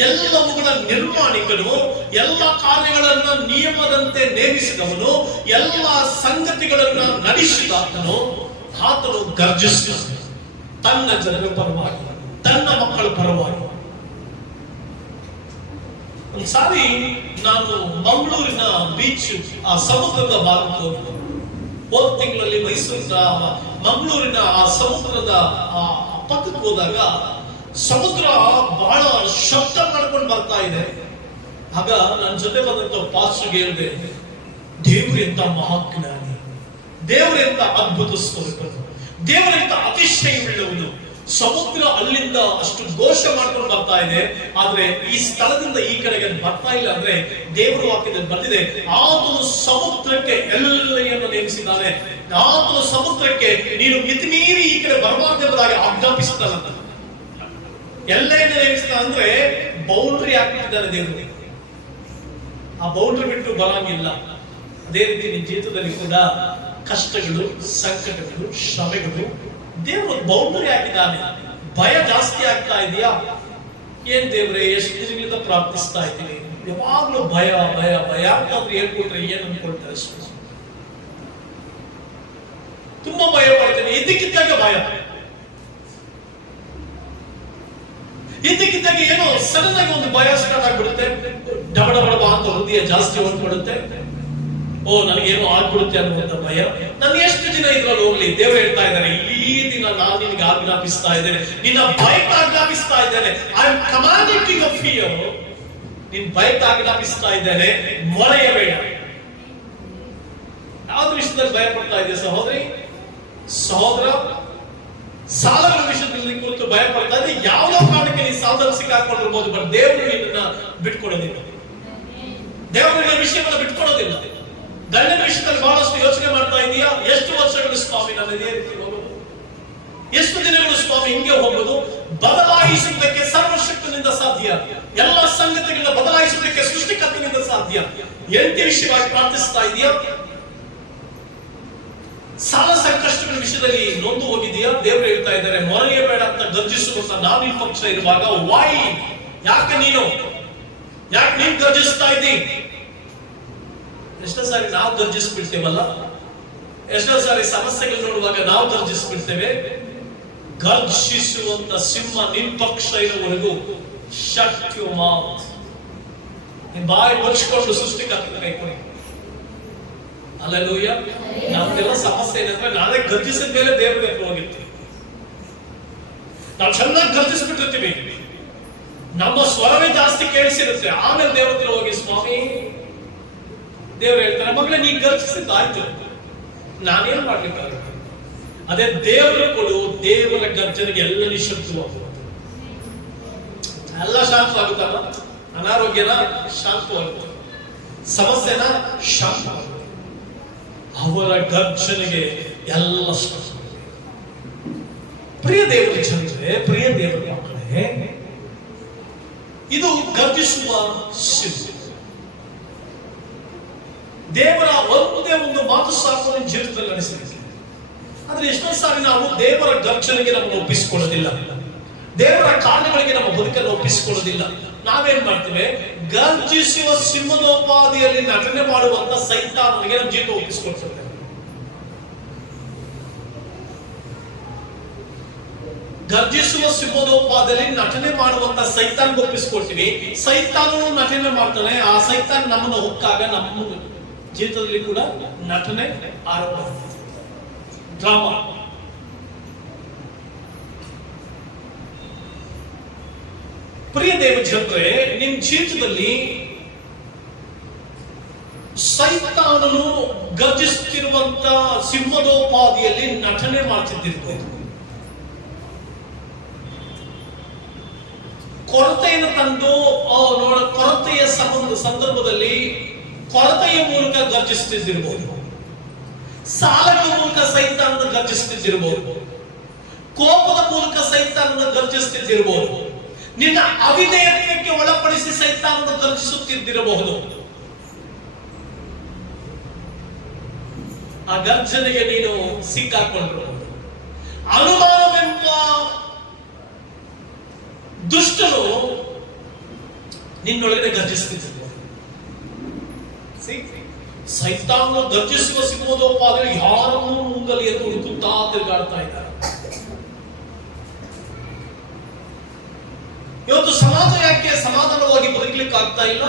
ಎಲ್ಲವುಗಳ ನಿರ್ಮಾಣಿಕನು, ಎಲ್ಲ ಕಾರ್ಯಗಳನ್ನ ನಿಯಮದಂತೆ ನೇಮಿಸಿದವನು, ಎಲ್ಲ ಸಂಗತಿಗಳನ್ನ ನಡೆಸಿದಾತನು. ಆತನು ಗರ್ಜಿಸುತ್ತಾನೆ ತನ್ನ ಜನರ ಪರವಾಗಿ, ತನ್ನ ಮಕ್ಕಳ ಪರವಾಗಿ. ಒಂದ್ಸಾರಿ ನಾನು ಮಂಗಳೂರಿನ ಬೀಚ್, ಆ ಸಮುದ್ರದ ಭಾಗಕ್ಕೆ ಹೋಗಿದ್ದೆ. ಹೋದ ತಿಂಗಳಲ್ಲಿ ಮೈಸೂರಿನ ಮಂಗಳೂರಿನ ಆ ಸಮುದ್ರದ ಪಕ್ಕಕ್ಕೆ ಹೋದಾಗ ಸಮುದ್ರ ಬಹಳ ಶಬ್ದ ಮಾಡ್ಕೊಂಡು ಬರ್ತಾ ಇದೆ. ಆಗ ನನ್ನ ಜೊತೆ ಬಂದಂತ ಪಾಸ್ಟರ್ಗೆ ಹೇಳಿದೆ, ದೇವರೆಂತ ಮಹಾಜ್ಞಾನಿ, ದೇವರೆಂತ ಅದ್ಭುತ ಸ್ವರೂಪನು, ದೇವರೆಂತ ಅತಿಶಯವುಳ್ಳವನು, ಸಮುದ್ರ ಅಲ್ಲಿಂದ ಅಷ್ಟು ಘೋಷ ಮಾಡ್ಕೊಂಡು ಬರ್ತಾ ಇದೆ, ಆದ್ರೆ ಈ ಸ್ಥಳದಿಂದ ಈ ಕಡೆಗೆ ಬರ್ತಾ ಇಲ್ಲ. ಅಂದ್ರೆ ದೇವರು ವಾಕ್ಯದಲ್ಲಿ ಬಂದಿದೆ, ಆತನು ಸಮುದ್ರಕ್ಕೆ ಎಲ್ಲೆಯನ್ನು ನೇಮಿಸಿದ್ದಾನೆ, ಆತನು ಸಮುದ್ರಕ್ಕೆ ನೀನು ಮಿತಿಮೀರಿ ಈ ಕಡೆ ಬರಬಾರ್ದೆಂಬುದಾಗಿ ಆಜ್ಞಾಪಿಸಿದ್ದಾನಂತ. ಎಲ್ಲೆಯನ್ನು ನೇಮಿಸಿದ ಅಂದ್ರೆ ಬೌಂಡ್ರಿ ಹಾಕಿದ್ದಾನೆ ದೇವರು. ಆ ಬೌಂಡ್ರಿ ಬಿಟ್ಟು ಬರಂಗಿಲ್ಲ. ಅದೇ ರೀತಿ ನಿನ್ನ ಜೀವಿತದಲ್ಲಿ ಕೂಡ ಕಷ್ಟಗಳು, ಸಂಕಟಗಳು, ಶ್ರಮೆಗಳು, ದೇವರು ಬೌಂಡರಿ ಹಾಕಿದ್ದಾನೆ. ಭಯ ಜಾಸ್ತಿ ಆಗ್ತಾ ಇದೆಯಾ? ಏನ್ ದೇವ್ರೆ, ಎಷ್ಟು ದಿನಗಳಿಂದ ಪ್ರಾರ್ಥಿಸ್ತಾ ಇದ್ದೀನಿ, ಯಾವಾಗ್ಲೂ ಭಯ ಭಯ ಭಯ ಅಂತಂದ್ರೆ ಹೇಳ್ಕೊಟ್ರೆ ಏನ್ ಅನ್ಕೊಳ್ತಾರೆ? ತುಂಬಾ ಭಯ ಪಡ್ತೇನೆ, ಇದ್ದಕ್ಕಿದ್ದಾಗ ಭಯ, ಇದ್ದಕ್ಕಿದ್ದಾಗ ಏನೋ ಸಡನ್ ಆಗಿ ಒಂದು ಭಯ ಸ್ಟಾರ್ಟ್ ಆಗ್ಬಿಡುತ್ತೆ. ಡಬ ಡಬ ಅಂತ ಹೃದಯ ಜಾಸ್ತಿ ಹೊಂದ್ಬಿಡುತ್ತೆ. ಓ, ನನಗೇನೋ ಆಗ್ಬಿಡುತ್ತೆ ಅನ್ನುವಂತ ಭಯ. ನಾನು ಎಷ್ಟು ದಿನ ಇದ್ರಲ್ಲಿ ಹೋಗ್ಲಿ? ದೇವರು ಹೇಳ್ತಾ ಇದ್ದಾರೆ, ಈ ದಿನ ನಾನು ನಿನಗೆ ಆಜ್ಞಾಪಿಸ್ತಾ ಇದ್ದೇನೆ, ನಿನ್ನ ಭಯಕ್ಕೆ ಆಜ್ಞಾಪಿಸ್ತಾ ಇದ್ದೇನೆ. I am commanding you to fear. ನಿನ್ನ ಭಯಕ್ಕೆ ಆಜ್ಞಾಪಿಸ್ತಾ ಇದ್ದೇನೆ, ಮೊರೆಯಬೇಡ. ಯಾವ್ದು ವಿಷಯದಲ್ಲಿ ಭಯ ಪಡ್ತಾ ಇದೆ ಸಹೋದರಿ ಸಹೋದರ? ಸಾಲಗಳ ವಿಷಯದಲ್ಲಿ ಕುರಿತು ಭಯ ಪಡ್ತಾ ಇದೆ. ಯಾವುದೋ ಕಾರಣಕ್ಕೆ ನೀನು ಸಾಲದಲ್ಲಿ ಸಿಕ್ಕಾಕೊಂಡಿರ್ಬೋದು, ಬಟ್ ದೇವರು ನಿನ್ನ ಬಿಟ್ಕೊಡೋದಿಲ್ಲ. ದೇವರು ನಿನ್ನ ವಿಷಯವನ್ನ ಬಿಟ್ಕೊಡೋದಿಲ್ಲ. ಗಂಡನ ವಿಷಯದಲ್ಲಿ ಬಹಳಷ್ಟು ಯೋಚನೆ ಮಾಡ್ತಾ ಇದೀಯಾ? ಎಷ್ಟು ವರ್ಷಗಳು ಸ್ವಾಮಿ ನಾನು ಇದೇ ರೀತಿ ಹೋಗೋದು? ಎಷ್ಟು ದಿನಗಳು ಸ್ವಾಮಿ ಹಿಂಗೆ ಹೋಗೋದು? ಬದಲಾಯಿಸುವುದಕ್ಕೆ ಸರ್ವಶಕ್ತನಿಂದ ಸಾಧ್ಯ. ಎಲ್ಲ ಸಂಗತಿಗಳನ್ನ ಬದಲಾಯಿಸುವುದಕ್ಕೆ ಸೃಷ್ಟಿಕರ್ತನಿಂದ ಸಾಧ್ಯ. ಎಂಟಿ ವಿಷಯವಾಗಿ ಪ್ರಾರ್ಥಿಸ್ತಾ ಇದೆಯಾ? ಸಾಲ ಸಂಕಷ್ಟಗಳ ವಿಷಯದಲ್ಲಿ ನೊಂದು ಹೋಗಿದೆಯಾ? ದೇವರು ಹೇಳ್ತಾ ಇದ್ದಾರೆ, ಮೊರೆಯಬೇಡ ಅಂತ ಗರ್ಜಿಸುವಂತ ನಾನು ನಿನ್ನ ಪಕ್ಷ ಇರುವಾಗ ಯಾಕೆ ನೀನು ಗರ್ಜಿಸ್ತಾ ಇದ್ದಿ? ಎಷ್ಟೋ ಸಾರಿ ನಾವು ಗರ್ಜಿಸ್ಬಿಡ್ತೇವಲ್ಲ, ಎಷ್ಟೋ ಸಾರಿ ಸಮಸ್ಯೆಗಳು ನೋಡುವಾಗ ನಾವು ಗರ್ಜಿಸ್ಬಿಡ್ತೇವೆ. ಗರ್ಜಿಸುವಂತ ಸಿಂಹ ನಿನ್ ಪಕ್ಷ ಇರುವವರೆಗೂ ಶಟ್ ಯುವರ್ ಮೌತ್. ನಿನ್ ಬಾಯಿ ಮುಚ್ಚಿಕೊಂಡು ಸೃಷ್ಟಿಕರ್ತನ ಕೈ ಕೊಡಿ. ಹಲ್ಲೆಲೂಯಾ. ನಮ್ದೆಲ್ಲ ಸಮಸ್ಯೆ ಏನಂದ್ರೆ ನಾನೇ ಗರ್ಜಿಸಿದ ಮೇಲೆ ದೇವರಿಗೆ ಹತ್ರ ಹೋಗಿರ್ತೀವಿ. ನಾವು ಚೆನ್ನಾಗಿ ಗರ್ಜಿಸ್ಬಿಟ್ಟಿರ್ತೀವಿ, ನಮ್ಮ ಸ್ವರವೇ ಜಾಸ್ತಿ ಕೇಳಿಸಿರುತ್ತೆ. ಆಮೇಲೆ ದೇವರ ಹತ್ರ ಹೋಗಿ, ಸ್ವಾಮಿ, ದೇವರು ಹೇಳ್ತಾರೆ, ಮಗಳೇ ನೀ ಗರ್ಜಿಸಿದ್ದಾಯ್ತು, ನಾನೇನ್ ಮಾಡ್ಲಿಕ್ಕಾಗುತ್ತೆ? ಅದೇ ದೇವರು ಕೊಡು. ದೇವರ ಗರ್ಜನೆಗೆ ಎಲ್ಲ ನಿಶಬ್ದವಾಗುವುದು, ಎಲ್ಲ ಶಾಂತವಾಗುತ್ತಲ್ಲ. ಅನಾರೋಗ್ಯನ ಶಾಂತವಾಗುತ್ತೆ, ಸಮಸ್ಯೆನ ಶಾಂತವಾಗುತ್ತೆ. ಅವರ ಗರ್ಜನೆಗೆ ಎಲ್ಲ ಶಾಂತ. ಪ್ರಿಯ ದೇವರ ಜನರೇ, ಪ್ರಿಯ ದೇವರ ಮಕ್ಕಳೇ, ಇದು ಗರ್ಜಿಸುವ ಸಿಂಹ. ದೇವರ ಒಂದೇ ಒಂದು ಮಾತು ಸಾಕು ನಿಮ್ಮ ಜೀವಿತದಲ್ಲಿ ನಡೆಸಲಿಕ್ಕೆ. ಆದ್ರೆ ಎಷ್ಟೋ ಸಾರಿ ನಾವು ದೇವರ ಗರ್ಜನೆಗೆ ನಮ್ಮನ್ನು ಒಪ್ಪಿಸಿಕೊಳ್ಳೋದಿಲ್ಲ, ದೇವರ ಕಾರ್ಯಗಳಿಗೆ ನಮ್ಮ ಬದುಕನ್ನು ಒಪ್ಪಿಸಿಕೊಳ್ಳೋದಿಲ್ಲ. ನಾವೇನ್ ಮಾಡ್ತೇವೆ? ಗರ್ಜಿಸುವ ಸಿಂಹದೋಪಾದಿಯಲ್ಲಿ ನಟನೆ ಮಾಡುವಂತ ಸೈತಾನನಿಗೆ ನಮ್ಮ ಜೀವಿತ ಒಪ್ಪಿಸಿಕೊಳ್ತೇವೆ. ಗರ್ಜಿಸುವ ಸಿಂಹದೋಪಾದಿಯಲ್ಲಿ ನಟನೆ ಮಾಡುವಂತ ಸೈತಾನ್ ಒಪ್ಪಿಸಿಕೊಳ್ತೀವಿ. ಸೈತಾನನು ನಟನೆ ಮಾಡ್ತಾನೆ. ಆ ಸೈತಾನ್ ನಮ್ಮನ್ನು ಹೊಕ್ಕಾಗ ನಮ್ಮ ಜೀವಿತದಲ್ಲಿ ಕೂಡ ನಟನೆ ಆರಂಭ, ಡ್ರಾಮಾ. ಪ್ರಿಯ ದೇವ ಜನರೇ, ನಿಮ್ ಜೀವಿತದಲ್ಲಿ ಸೈತಾನನು ಗರ್ಜಿಸುತ್ತಿರುವಂತ ಸಿಂಹದೋಪಾದಿಯಲ್ಲಿ ನಟನೆ ಮಾಡ್ತಿದ್ದಿರ್ಬೋದು. ಕೊರತೆಯನ್ನು ತಂದು ಕೊರತೆಯ ಸಂದರ್ಭದಲ್ಲಿ ಕೊರತೆಯ ಮೂಲಕ ಗರ್ಜಿಸುತ್ತಿದ್ದಿರಬಹುದು, ಸಾಲಗಳ ಮೂಲಕ ಸೈತಾನನ್ನು ಗರ್ಜಿಸುತ್ತಿದ್ದಿರಬಹುದು, ಕೋಪದ ಮೂಲಕ ಸೈತಾನನ್ನು ಗರ್ಜಿಸುತ್ತಿದ್ದಿರಬಹುದು, ನಿನ್ನ ಅವಿಧೇಯತ್ವಕ್ಕೆ ಒಳಪಡಿಸಿ ಸೈತಾನನ್ನು ಗರ್ಜಿಸುತ್ತಿದ್ದಿರಬಹುದು. ಆ ಗರ್ಜನೆಗೆ ನೀನು ಸಿಕ್ಕಾಕೊಂಡಿರಬಹುದು. ಅನುಮಾನವೆಂಬ ದುಷ್ಟನು ನಿನ್ನೊಳಗಡೆ ಗರ್ಜಿಸುತ್ತಿದ್ದರು. ಸೈತಾನನ್ನು ಗರ್ಜಿಸುವ ಸಿಂಹದೋಪಾದಿಗಳು ಯಾರನ್ನೂ ನುಂಗಲಿ ಎಂದು ಹುಡುಕುತ್ತಾ ತಿರುಗಾಡ್ತಾ ಇದ್ದಾರೆ. ಇವತ್ತು ಸಮಾಜ ಯಾಕೆ ಸಮಾಧಾನವಾಗಿ ಬದುಕಲಿಕ್ಕೆ ಆಗ್ತಾ ಇಲ್ಲ?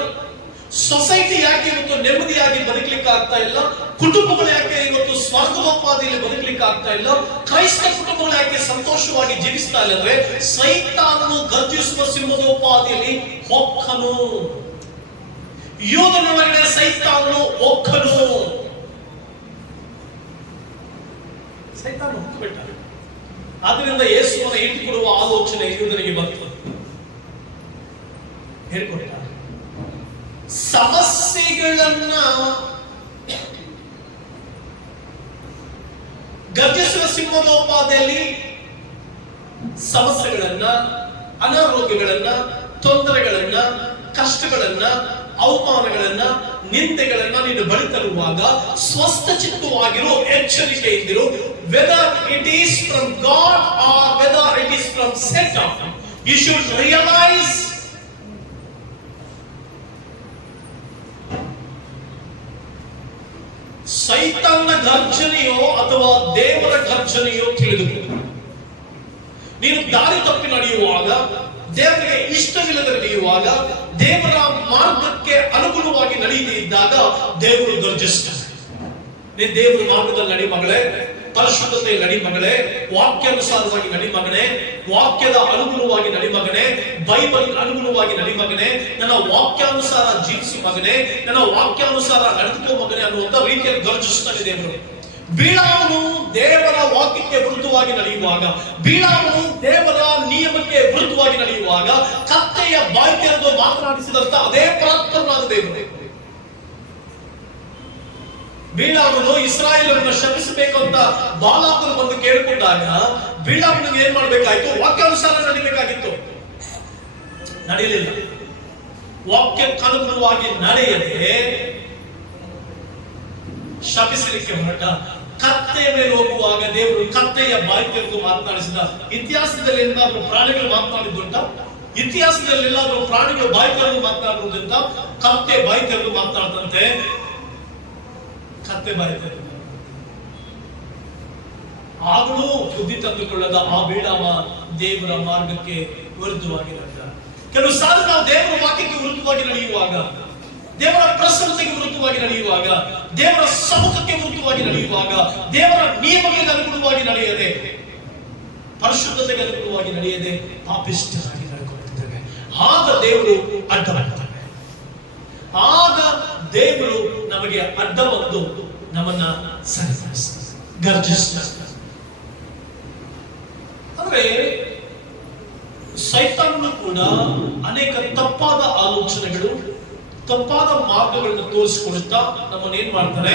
ಸೊಸೈಟಿ ಯಾಕೆ ಇವತ್ತು ನೆಮ್ಮದಿಯಾಗಿ ಬದುಕಲಿಕ್ಕೆ ಆಗ್ತಾ ಇಲ್ಲ? ಕುಟುಂಬಗಳು ಯಾಕೆ ಇವತ್ತು ಸ್ವರ್ಗೋಪಾದಿಯಲ್ಲಿ ಬದುಕಲಿಕ್ಕೆ ಆಗ್ತಾ ಇಲ್ಲ? ಕ್ರೈಸ್ತ ಕುಟುಂಬಗಳು ಯಾಕೆ ಸಂತೋಷವಾಗಿ ಜೀವಿಸ್ತಾ ಇಲ್ಲ? ಅಂದ್ರೆ ಸೈತಾನನು ಗರ್ಜಿಸುವ ಸಿಂಹದೋಪಾದಿಯಲ್ಲಿ ಹೊಕ್ಕನು. ಯೋಧನೊಳಗಡೆ ಸೈತಾನನು ಹೊಕ್ಕನು. ಸೈತಾನ ಹೊಕ್ಕಬಿಟ್ಟ. ಆದ್ರಿಂದ ಯೇಸುವನ್ನು ಇಟ್ಟುಕೊಡುವ ಆಲೋಚನೆ ಯೂದನಿಗೆ ಬಂತು. ಹೇಳ್ಕೊಟ್ಟ. ಸಮಸ್ಯೆಗಳನ್ನ ಗರ್ಜಿಸುವ ಸಿಂಹದೋಪಾದಿಯಲ್ಲಿ ಸಮಸ್ಯೆಗಳನ್ನ, ಅನಾರೋಗ್ಯಗಳನ್ನ, ತೊಂದರೆಗಳನ್ನ, ಕಷ್ಟಗಳನ್ನ, ಅವಮಾನಗಳನ್ನ, ನಿಂದೆಗಳನ್ನ ನೀನು ಬಳಿ ತರುವಾಗ ಸ್ವಸ್ಥ ಚಿತ್ತವಾಗಿರು, ಎಚ್ಚರಿಕೆಯಿಂದಿರು. Whether it is from God or whether it is from ಸೈತಾನ್, ಯು ಶುಡ್ ರಿಯಲೈಸ್. ಸೈತಾನ್ನ ಗರ್ಜನೆಯೋ ಅಥವಾ ದೇವರ ಗರ್ಜನೆಯೋ ತಿಳಿದು ನೀನು ದಾರಿ ತಪ್ಪಿ ನಡೆಯುವಾಗ, ದೇವರಿಗೆ ಇಷ್ಟವಿಲ್ಲದೆ ನಡೆಯುವಾಗ, ದೇವರ ಮಾರ್ಗಕ್ಕೆ ಅನುಗುಣವಾಗಿ ನಡೆಯದೇ ಇದ್ದಾಗ ದೇವರು ಗರ್ಜಿಸ್ತಾನೆ. ನೀ ದೇವರ ಮಾರ್ಗದಲ್ಲಿ ನಡಿ ಮಗಳೇ, ಪರಿಶುದ್ಧತೆ ನಡಿ ಮಗಳೇ, ವಾಕ್ಯಾನುಸಾರವಾಗಿ ನಡಿ ಮಗನೇ, ವಾಕ್ಯದ ಅನುಗುಣವಾಗಿ ನಡಿ ಮಗನೇ, ಬೈಬಲ್ ಅನುಗುಣವಾಗಿ ನಡಿ ಮಗನೇ, ನನ್ನ ವಾಕ್ಯಾನುಸಾರ ಜೀವಿಸು ಮಗನೇ, ನನ್ನ ವಾಕ್ಯಾನುಸಾರ ನಡೆದುಕೋ ಮಗನೇ ಅನ್ನುವಂತ ರೀತಿಯಲ್ಲಿ ಗರ್ಜಿಸ್ತಾನೆ ದೇವರು. ಬಿಳಾಮನು ದೇವರ ವಾಕ್ಯಕ್ಕೆ ವಿರುದ್ಧವಾಗಿ ನಡೆಯುವಾಗ, ಬಿಳಾಮನು ದೇವರ ನಿಯಮಕ್ಕೆ ವಿರುದ್ಧವಾಗಿ ನಡೆಯುವಾಗ ಕತ್ತೆಯ ಬಾಯಿ ತೆರೆದು ಮಾತನಾಡಿಸಿದಂತ ಅದೇ ಪರಾತ್ಪರನಾದ ದೇವರು. ಬಿಳಾಮನು ಇಸ್ರಾಯೇಲರನ್ನು ಶಪಿಸಬೇಕು ಅಂತ ಬಾಲಾಕನು ಬಂದು ಕೇಳಿಕೊಂಡಾಗ ಬಿಳಾಮನಿಗೆ ಏನ್ ಮಾಡ್ಬೇಕಾಯ್ತು? ವಾಕ್ಯಾನುಸಾರ ನಡಿಬೇಕಾಗಿತ್ತು. ನಡೆಯಲಿಲ್ಲ. ವಾಕ್ಯಕ್ಕನುಗುಣವಾಗಿ ನಡೆಯದೆ ಶಪಿಸಲಿಕ್ಕೆ ಹೊರಟ. ಕತ್ತೆಯ ಮೇಲೆ ಹೋಗುವಾಗ ದೇವರು ಕತ್ತೆಯ ಬಾಯಿ ತೆರೆದು ಮಾತನಾಡಿಸಿದ. ಇತಿಹಾಸದಲ್ಲಿ ಏನಾದ್ರೂ ಪ್ರಾಣಿಗಳು ಮಾತನಾಡಿದ್ದುಂಟ? ಇತಿಹಾಸದಲ್ಲಿ ಎಲ್ಲಾದ್ರೂ ಪ್ರಾಣಿಗಳು ಬಾಯಿ ತೆರೆದು ಮಾತನಾಡುವುದಂತ? ಕತ್ತೆ ಬಾಯಿ ತೆರೆದು ಮಾತನಾಡದಂತೆ ಕತ್ತೆ ಬಾಯಿ ತೆರೆದು ಆಗಲೂ ಬುದ್ಧಿ ತಂದುಕೊಳ್ಳದ ಆ ಬಿಳಾಮ ದೇವರ ಮಾರ್ಗಕ್ಕೆ ವಿರುದ್ಧವಾಗಿ ನಡೆದ. ಕೆಲವು ಸಾಲ ನಾವು ದೇವರ ವಾಕ್ಯಕ್ಕೆ ವಿರುದ್ಧವಾಗಿ ನಡೆಯುವಾಗ, ದೇವರ ಪ್ರಸನ್ನತೆಗೆ ವಿರುದ್ಧವಾಗಿ ನಡೆಯುವಾಗ, ದೇವರ ಸಮ್ಮುಖಕ್ಕೆ ವಿರುದ್ಧವಾಗಿ ನಡೆಯುವಾಗ, ದೇವರ ನಿಯಮಗಳಿಗೆ ಅನುಗುಣವಾಗಿ ನಡೆಯದೆ, ಪರಿಶುದ್ಧತೆಗೆ ಅನುಗುಣವಾಗಿ ನಡೆಯದೆ ಪಾಪಿಷ್ಠರಾಗಿ ನಡೆದುಕೊಂಡಿದ್ದೇವೆ. ಆಗ ದೇವರು ಅಡ್ಡ ಬರ್ತಾನೆ. ಆಗ ದೇವರು ನಮಗೆ ಅಡ್ಡ ಬಂದು ನಮ್ಮನ್ನ ಸರಿಪಡಿಸ್ತಾನೆ, ಗರ್ಜಿಸ್ತಾನೆ. ಅಂದ್ರೆ ಸೈತಾನನು ಕೂಡ ಅನೇಕ ತಪ್ಪಾದ ಆಲೋಚನೆಗಳು, ತಪ್ಪಾದ ಮಾರ್ಗಗಳನ್ನು ತೋರಿಸಿಕೊಡುತ್ತಾ ನಮ್ಮನ್ನು ಏನ್ ಮಾಡ್ತಾರೆ?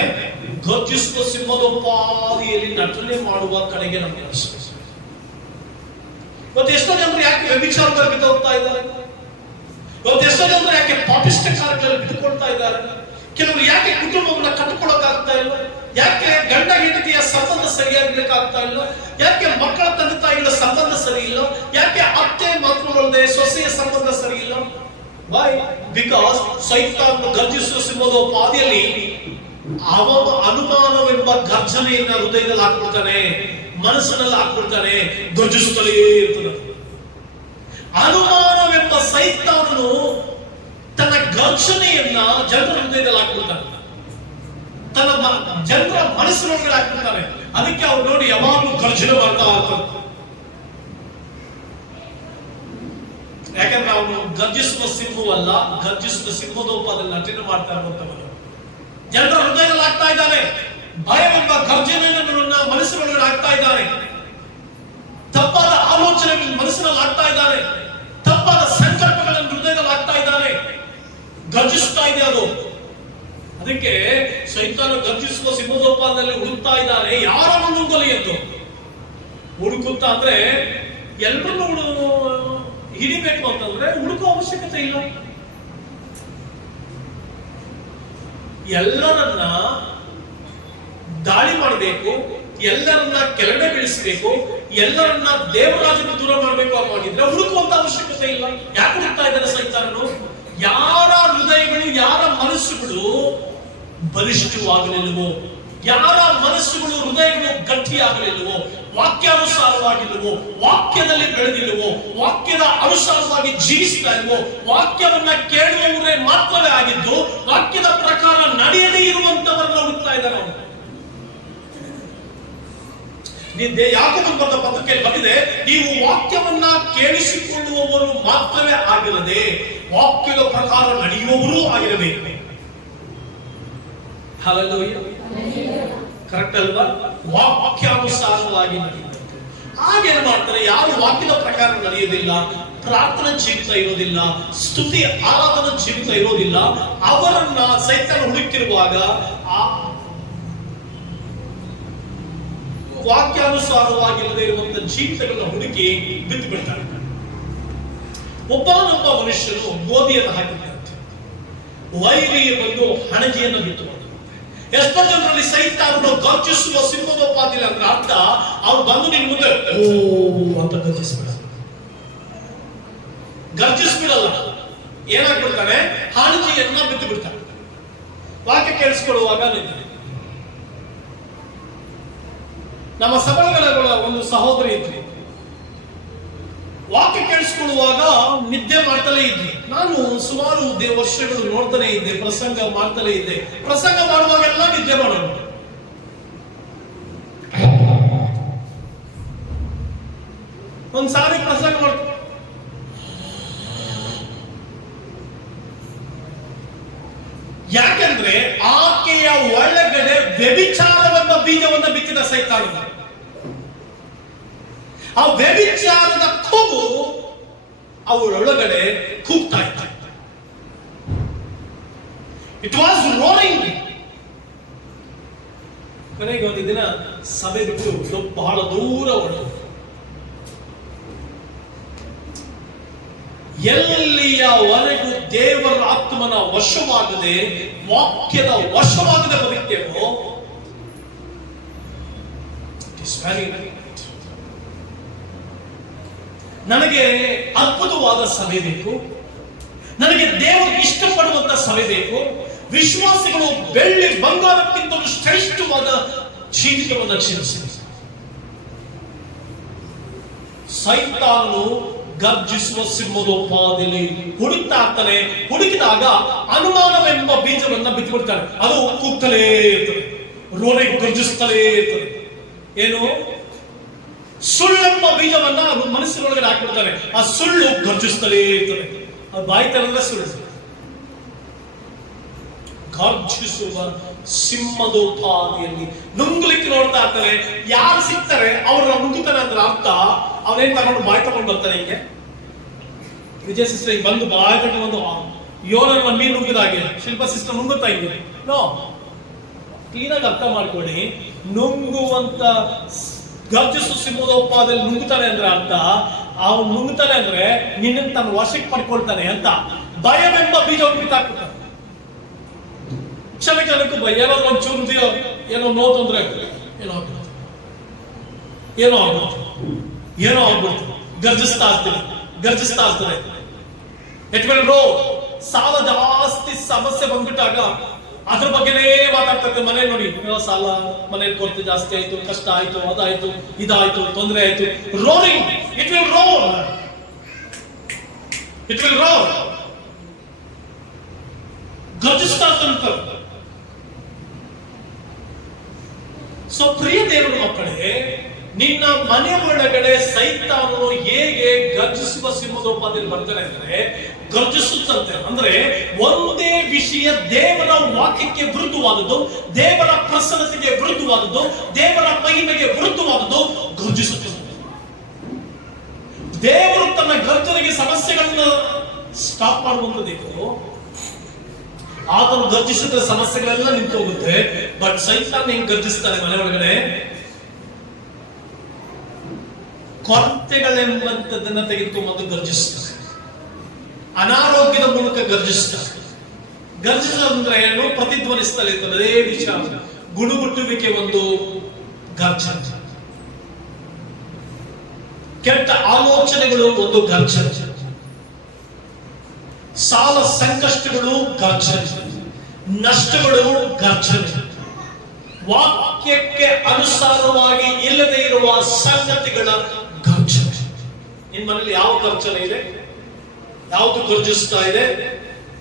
ಗರ್ಜಿಸುವ ಸಿಂಹದೋಪಾದಿಯಲ್ಲಿ ನಟನೆ ಮಾಡುವ ಕಡೆಗೆ ನಮಗೆ ಅನಿಸ್ತದೆ. ಇವತ್ತು ಎಷ್ಟೋ ಜನರು ಯಾಕೆ ವ್ಯಭಿಚಾರದಲ್ಲಿ ಬಿದ್ದು ಹೋಗ್ತಾ ಇದ್ದಾರೆ? ಇವತ್ತು ಎಷ್ಟೋ ಜನರು ಯಾಕೆ ಪಾಪಿಷ್ಟ ಕಾರ್ಯಗಳಲ್ಲಿ ಬಿದ್ದುಕೊಳ್ತಾ ಇದ್ದಾರೆ? ಕೆಲವರು ಯಾಕೆ ಕುಟುಂಬವನ್ನ ಕಟ್ಟಿಕೊಳ್ಳೋಕಾಗ್ತಾ ಇಲ್ಲ? ಯಾಕೆ ಗಂಡ ಹೆಂಡತಿಯ ಸಂಬಂಧ ಸರಿಯಾಗಬೇಕಾಗ್ತಾ ಇಲ್ಲ? ಯಾಕೆ ಮಕ್ಕಳ ತಂದೆ ತಾಯಿಗಳ ಸಂಬಂಧ ಸರಿ ಇಲ್ಲ? ಯಾಕೆ ಅತ್ತೆ ಮಕ್ಕಳಲ್ಲದೆ ಸೊಸೆಯ ಸಂಬಂಧ ಸರಿ ಇಲ್ಲ? Why? Because ಸೈತಾನನು ಗರ್ಜಿಸುವ ಸಿಂಹದೋಪಾದಿಯಲ್ಲಿ ಅನುಮಾನವೆಂಬ ಗರ್ಜನೆಯನ್ನ ಹೃದಯದಲ್ಲಿ ಹಾಕ್ಬಿಡ್ತಾನೆ, ಮನಸ್ಸಿನಲ್ಲಿ ಹಾಕ್ಬಿಡ್ತಾನೆ, ಗರ್ಜಿಸುತ್ತಲೇ ಇರ್ತದೆ. ಅನುಮಾನವೆಂಬ ಸೈತಾನನು ತನ್ನ ಗರ್ಜನೆಯನ್ನ ಜನರ ಹೃದಯದಲ್ಲಿ ಹಾಕ್ಬಿಡ್ತಾನೆ, ತನ್ನ ಜನರ ಮನಸ್ಸಿನೊಳಗಡೆ ಹಾಕ್ಬಿಡ್ತಾನೆ. ಅದಕ್ಕೆ ಅವ್ರು ನೋಡಿ ಯಾವಾಗಲೂ ಗರ್ಜನೆ ಮಾಡ್ತಾ ಇರ್ತಾರೆ. ಯಾಕಂದ್ರೆ ಅವನು ಗರ್ಜಿಸುವ ಸಿಂಹವಲ್ಲ, ಗರ್ಜಿಸುವ ಸಿಂಹದೋಪಾದಲ್ಲಿ ನಟನೆ ಮಾಡ್ತಾ ಇರುವಂತವನು. ಜನರ ಹೃದಯದಲ್ಲಿ ಆಗ್ತಾ ಇದ್ದಾನೆ, ಭಯವೆಂಬ ಗರ್ಜನೆಯನ್ನ ಮನಸ್ಸಿನೊಳಗಡೆ ಆಗ್ತಾ ಇದ್ದಾನೆ, ತಪ್ಪಾದ ಆಲೋಚನೆಗಳನ್ನು ಮನಸ್ಸಿನಲ್ಲಿ ಆಗ್ತಾ ಇದ್ದಾನೆ, ತಪ್ಪಾದ ಸಂಕಲ್ಪಗಳನ್ನು ಹೃದಯದಲ್ಲಿ ಆಗ್ತಾ ಇದ್ದಾನೆ, ಗರ್ಜಿಸ್ತಾ ಇದೆ ಅದು. ಅದಕ್ಕೆ ಸೈತಾನ ಗರ್ಜಿಸುವ ಸಿಂಹದೋಪಾದಲ್ಲಿ ಹುಡುಕ್ತಾ ಇದ್ದಾನೆ, ಯಾರನ್ನು ನುಂಗಲಿ ಎಂದು ಹುಡುಕುತ್ತಾ. ಅಂದ್ರೆ ಎಲ್ಲರನ್ನು ಹಿಡಿಬೇಕು ಅಂತಂದ್ರೆ ಹುಡುಕೋ ಅವಶ್ಯಕತೆ ಇಲ್ಲ. ಎಲ್ಲರನ್ನ ದಾಳಿ ಮಾಡಬೇಕು, ಎಲ್ಲರನ್ನ ಕೆಳಗಡೆ ಬೀಳಿಸಬೇಕು, ಎಲ್ಲರನ್ನ ದೇವರಾಜಕ್ಕೆ ದೂರ ಮಾಡಬೇಕು ಅನ್ನೋದಿದ್ರೆ ಹುಡುಕುವಂತ ಅವಶ್ಯಕತೆ ಇಲ್ಲ. ಯಾಕೆ ಹುಡುಕ್ತಾ ಇದ್ದಾರೆ ಸೈತಾನನು? ಯಾರ ಹೃದಯಗಳು, ಯಾರ ಮನಸ್ಸುಗಳು ಬಲಿಷ್ಠವಾಗಲಿಲ್ಲವೋ, ಯಾರ ಮನಸ್ಸುಗಳು ಹೃದಯಗಳು ಗಟ್ಟಿಯಾಗಲಿಲ್ಲವೋ, ವಾಕ್ಯಾನುಸಾರವಾಗಿಲ್ಲವೋ, ವಾಕ್ಯದಲ್ಲಿ ಬೆಳೆದಿಲ್ಲವೋ, ವಾಕ್ಯದ ಅನುಸಾರವಾಗಿ ಜೀವಿಸ್ತಾ ಇಲ್ವೋ, ವಾಕ್ಯವನ್ನ ಕೇಳುವವರೇ ಮಾತ್ರವೇ ಆಗಿದ್ದು ವಾಕ್ಯದ ಪ್ರಕಾರ ನಡೆಯದೇ ಇರುವಂತವರನ್ನ ಹುಡುಕ್ತಾ ಇದ್ದಾರೆ. ಯಾಕೋಬನ ಬರೆದ ಪತ್ರಕ್ಕೆ ಬಂದಿದೆ, ನೀವು ವಾಕ್ಯವನ್ನ ಕೇಳಿಸಿಕೊಳ್ಳುವವರು ಮಾತ್ರವೇ ಆಗಿರದೆ ವಾಕ್ಯದ ಪ್ರಕಾರ ನಡೆಯುವವರೂ ಆಗಿರಬೇಕು. ಹಲ್ಲೆಲೂಯಾ. ಕರೆಕ್ಟ್ ಅಲ್ವಾ? ವಾಕ್ಯಾನುಸಾರವಾಗಿ ನಡೆಯುವಂತೆ, ಹಾಗೇನು ಮಾಡ್ತಾರೆ, ಯಾರು ವಾಕ್ಯದ ಪ್ರಕಾರ ನಡೆಯುವುದಿಲ್ಲ, ಪ್ರಾರ್ಥನಾ ಜೀವಿತ ಇರೋದಿಲ್ಲ, ಸ್ತುತಿ ಆರಾಧನಾ ಜೀವಿತ ಇರೋದಿಲ್ಲ, ಅವರನ್ನ ಸೈತಾನ ಹುಡುಕಿರುವಾಗ ಆ ವಾಕ್ಯಾನುಸಾರವಾಗಿಲ್ಲದೆ ಇರುವಂತಹ ಜೀವಿತಗಳನ್ನ ಹುಡುಕಿ ಬಿದ್ದು ಬಿಡ್ತಾರೆ. ಒಬ್ಬನೊಬ್ಬ ಮನುಷ್ಯನು ಗೋಧಿಯನ್ನು ಹಾಕಿದ್ದಂತೆ, ವೈರಿಯ ಬಂದು ಹಣಜಿಯನ್ನು ಬಿಟ್ಟು ಎಷ್ಟೋ ಜನರಲ್ಲಿ ಸೈತಾನನು ಗರ್ಜಿಸುವ ಸಿಂಹದೋಪಾದಿಲ್ಲ ಅಂದ್ರೆ ಅರ್ಥ ಅವ್ರು ಬಂದು ನಿನ್ ಮುಂದೆ ಓ ಅಂತ ಗರ್ಜಿಸ್ಬಿಡಲ್ಲ. ಏನಾಗ್ಬಿಡ್ತಾನೆ, ಹಣಜಿಯನ್ನ ಬಿದ್ದು ಬಿಡ್ತಾನೆ. ವಾಕ್ಯ ಕೇಳಿಸ್ಕೊಳ್ಳುವಾಗ ನಮ್ಮ ಸಭೆಗಳ ಒಂದು ಸಹೋದರಿ ಇದ್ರಿ, ವಾಕ್ಯ ಕೇಳಿಸ್ಕೊಳ್ಳುವಾಗ ನಿದ್ದೆ ಮಾಡ್ತಲೇ ಇದ್ವಿ. ನಾನು ಸುಮಾರು ವರ್ಷಗಳು ನೋಡ್ತಾನೆ ಇದ್ದೆ, ಪ್ರಸಂಗ ಮಾಡ್ತಲೇ ಇದ್ದೆ. ಪ್ರಸಂಗ ಮಾಡುವಾಗೆಲ್ಲ ನಿದ್ದೆ ಮಾಡೋಣ. ಒಂದ್ಸಾರಿ ಪ್ರಸಂಗ ಮಾಡ, ಯಾಕಂದ್ರೆ ಆಕೆಯ ಒಳಗಡೆ ವ್ಯಭಿಚಾರವೆಂಬ ಬೀಜವನ್ನ ಬಿತ್ತಿದ ಸೈತಾನ. ಆ ವ್ಯಭಿಚಾರದ ಕೂಗು ಅವರೊಳಗಡೆ ಕೂಗ್ತಾ ಇತ್ತು. It was roaring. ಕೊನೆಗೆ ಒಂದು ದಿನ ಸಭೆ ಬಿಟ್ಟು ಬಹಳ ದೂರ ಹೊರಟು. ಎಲ್ಲಿಯವರೆಗೂ ದೇವರ ಆತ್ಮನ ವಶವಾಗದೆ, ವಾಕ್ಯದ ವಶವಾಗದೆ ಬದುಕೇವೋ, ನನಗೆ ಅದ್ಭುತವಾದ ಸಭೆ ಬೇಕು, ನನಗೆ ದೇವರು ಇಷ್ಟಪಡುವಂತ ಸಭೆ ಬೇಕು. ವಿಶ್ವಾಸಿಗಳು ಬೆಳ್ಳಿ ಬಂಗಾರಕ್ಕಿಂತಲೂ ಶ್ರೇಷ್ಠವಾದ ಜೀವಿತವನ್ನು ಜೀವಿಸಿ. ಸೈತಾನನು ಗರ್ಜಿಸುವ ಸಿಂಹದೋಪಾದಿಯಲ್ಲಿ ಹುಡುಕ್ತಾ ಇರ್ತಾನೆ. ಹುಡುಕಿದಾಗ ಅನುಮಾನವೆಂಬ ಬೀಜವನ್ನ ಬಿಟ್ಟು ಬಿಡ್ತಾನೆ. ಅದು ಕೂಗ್ತಲೇ ಇರ್ತದೆ, ರೋರಿಗೆ ಗರ್ಜಿಸ್ತಲೇ ಇರ್ತದೆ. ಏನು? ಸುಳ್ಳೆಂಬ ಬೀಜವನ್ನ ಮನಸ್ಸಿನೊಳಗಡೆ ಹಾಕ್ಬಿಡ್ತಾನೆ. ಆ ಸುಳ್ಳು ಗರ್ಜಿಸ್ತಲೇ ಇರ್ತದೆ. ಅದು ಬಾಯಿ ತರದ್ರೆ ಸುಳ್ಳು. ಗರ್ಜಿಸುವ ಸಿಂಹದೋಪಾದಿಯಲ್ಲಿ ನುಂಗ್ಲಿಕ್ಕೆ ನೋಡ್ತಾ ಇರ್ತಾನೆ. ಯಾರು ಸಿಗ್ತಾರೆ ಅವ್ರನ್ನ ನುಂಗುತ್ತಾನೆ ಅಂದ್ರೆ ಅರ್ಥ ಅವನೇನ್ ತಗೊಂಡು ಬಾಯಿ ತಗೊಂಡು ಬರ್ತಾನೆ. ಹಿಂಗೆ ವಿಜಯ ಸಿಸ್ಟರ್ ಬಂದು ಬಾಯಿ ತಗೊಂಡು ಬಂದು ಯೋನನ್ನ ಮೀನು ನುಂಗಿದಾಗೆ ಶಿಲ್ಪ ಸಿಸ್ಟರ್ ನುಂಗುತ್ತಾ ಹಿಂಗೆ. ನೋ, ಕ್ಲೀನಾಗಿ ಅರ್ಥ ಮಾಡ್ಕೊಳ್ಳಿ. ನುಂಗುವಂತ ಗರ್ಜಿಸು ಸಿಂಹದೋಪಾದಿಯಲ್ಲಿ ನುಂಗುತ್ತಾನೆ ಅಂದ್ರೆ ಅರ್ಥ ಅವನು ನುಂಗುತ್ತಾನೆ ಅಂದ್ರೆ ನಿನ್ನನ್ನು ತನ್ನ ವಶಕ್ಕೆ ಪಡ್ಕೊಳ್ತಾನೆ ಅಂತ. ಭಯವೆಂಬ ಬೀಜವನ್ನು ಬಿತ್ತಾಕ್ಬಿಡ್ತಾನೆ. ಕ್ಷಣಕ್ಕೆ ಭಯ, ಏನಾದ್ರು ಒಂಚೂರು ಏನೋ ನೋವು ತೊಂದ್ರೆ ಏನೋ ಆಗ್ಬಿಡುತ್ತೆ, ಏನೋ ಆಗ್ಬಿಡುತ್ತೆ, ಏನೋ ಆಗ್ಬಿಡುತ್ತೆ. ಗರ್ಜಿಸ್ತಾ ಇರ್ತಾರೆ. ಎಟ್ಕೊಂಡು ಸಾಲ ಜಾಸ್ತಿ ಸಮಸ್ಯೆ ಬಂದ್ಬಿಟ್ಟಾಗ ಅದ್ರ ಬಗ್ಗೆನೇ ಮಾತಾಡ್ತಾರೆ. ಮನೆ ನೋಡಿ, ಸಾಲ, ಮನೆ ಕೊರತೆ ಜಾಸ್ತಿ ಆಯ್ತು, ಕಷ್ಟ ಆಯ್ತು, ಅದಾಯ್ತು, ಇದಾಯ್ತು, ತೊಂದರೆ ಆಯ್ತು. Roaring, it will ರೋರ್. ಗರ್ಜಿಸ್ತಾ ಇರ್ತಾರೆ. ಸೊ ಪ್ರಿಯ ದೇವರ ಮಕ್ಕಳೇ, ನಿನ್ನ ಮನೆ ಒಳಗಡೆ ಸೈತಾನನು ಹೇಗೆ ಗರ್ಜಿಸುವ ಸಿಂಹದೋಪಾದಿಯಲ್ಲಿ ಬರ್ತಾನೆ ಅಂದ್ರೆ, ಗರ್ಜಿಸುತ್ತಂತೆ ಅಂದ್ರೆ ಒಂದೇ ವಿಷಯ ದೇವರ ವಾಕ್ಯಕ್ಕೆ ವಿರುದ್ಧವಾದದ್ದು, ದೇವರ ಪ್ರಸನ್ನತೆಗೆ ವಿರುದ್ಧವಾದದ್ದು, ದೇವರ ಮಹಿಮೆಗೆ ವಿರುದ್ಧವಾದದ್ದು ಗರ್ಜಿಸುತ್ತದೆ. ದೇವರು ತನ್ನ ಗರ್ಜನೆಗೆ ಸಮಸ್ಯೆಗಳನ್ನ ಸ್ಟಾಪ್ ಮಾಡುವಂತದ್ದು. ಆತನು ಗರ್ಜಿಸಿದ ಸಮಸ್ಯೆಗಳೆಲ್ಲ ನಿಂತು ಹೋಗುತ್ತೆ. ಬಟ್ ಸೈತಾನ್ ಹೆಂಗ್ ಗರ್ಜಿಸ್ತಾನೆ ಮನೆ ಒಳಗಡೆ? ಕೊರತೆಗಳೆಂಬಂತದನ್ನ ತೆಗೆದುಕೊಂಡು ಗರ್ಜಿಸ್ತಾರೆ. ಅನಾರೋಗ್ಯದ ಮೂಲಕ ಗರ್ಜಿಸ್ತಾರೆ. ಗರ್ಜಿಸೋದಂದ್ರೆ ಏನು? ಪ್ರತಿಧ್ವನಿಸ್ತಲೇ ಇರ್ತದೆ ಅದೇ ವಿಷಯ. ಗುಣಗುಟ್ಟುವಿಕೆ ಒಂದು ಗರ್ಜನೆ, ಕೆಟ್ಟ ಆಲೋಚನೆಗಳು ಒಂದು ಗರ್ಜನೆ, ಸಾಲ ಸಂಕಷ್ಟಗಳು ಗರ್ಜನೆ, ನಷ್ಟಗಳು ಗರ್ಜನೆ, ವಾಕ್ಯಕ್ಕೆ ಅನುಸಾರವಾಗಿ ಇಲ್ಲದೆ ಇರುವ ಸಂಗತಿಗಳ ಗರ್ಜನೆ. ನಿನ್ ಮನೇಲಿ ಯಾವ ಗರ್ಜನೆ ಇದೆ? ಯಾವುದು ಗರ್ಜಿಸ್ತಾ ಇದೆ?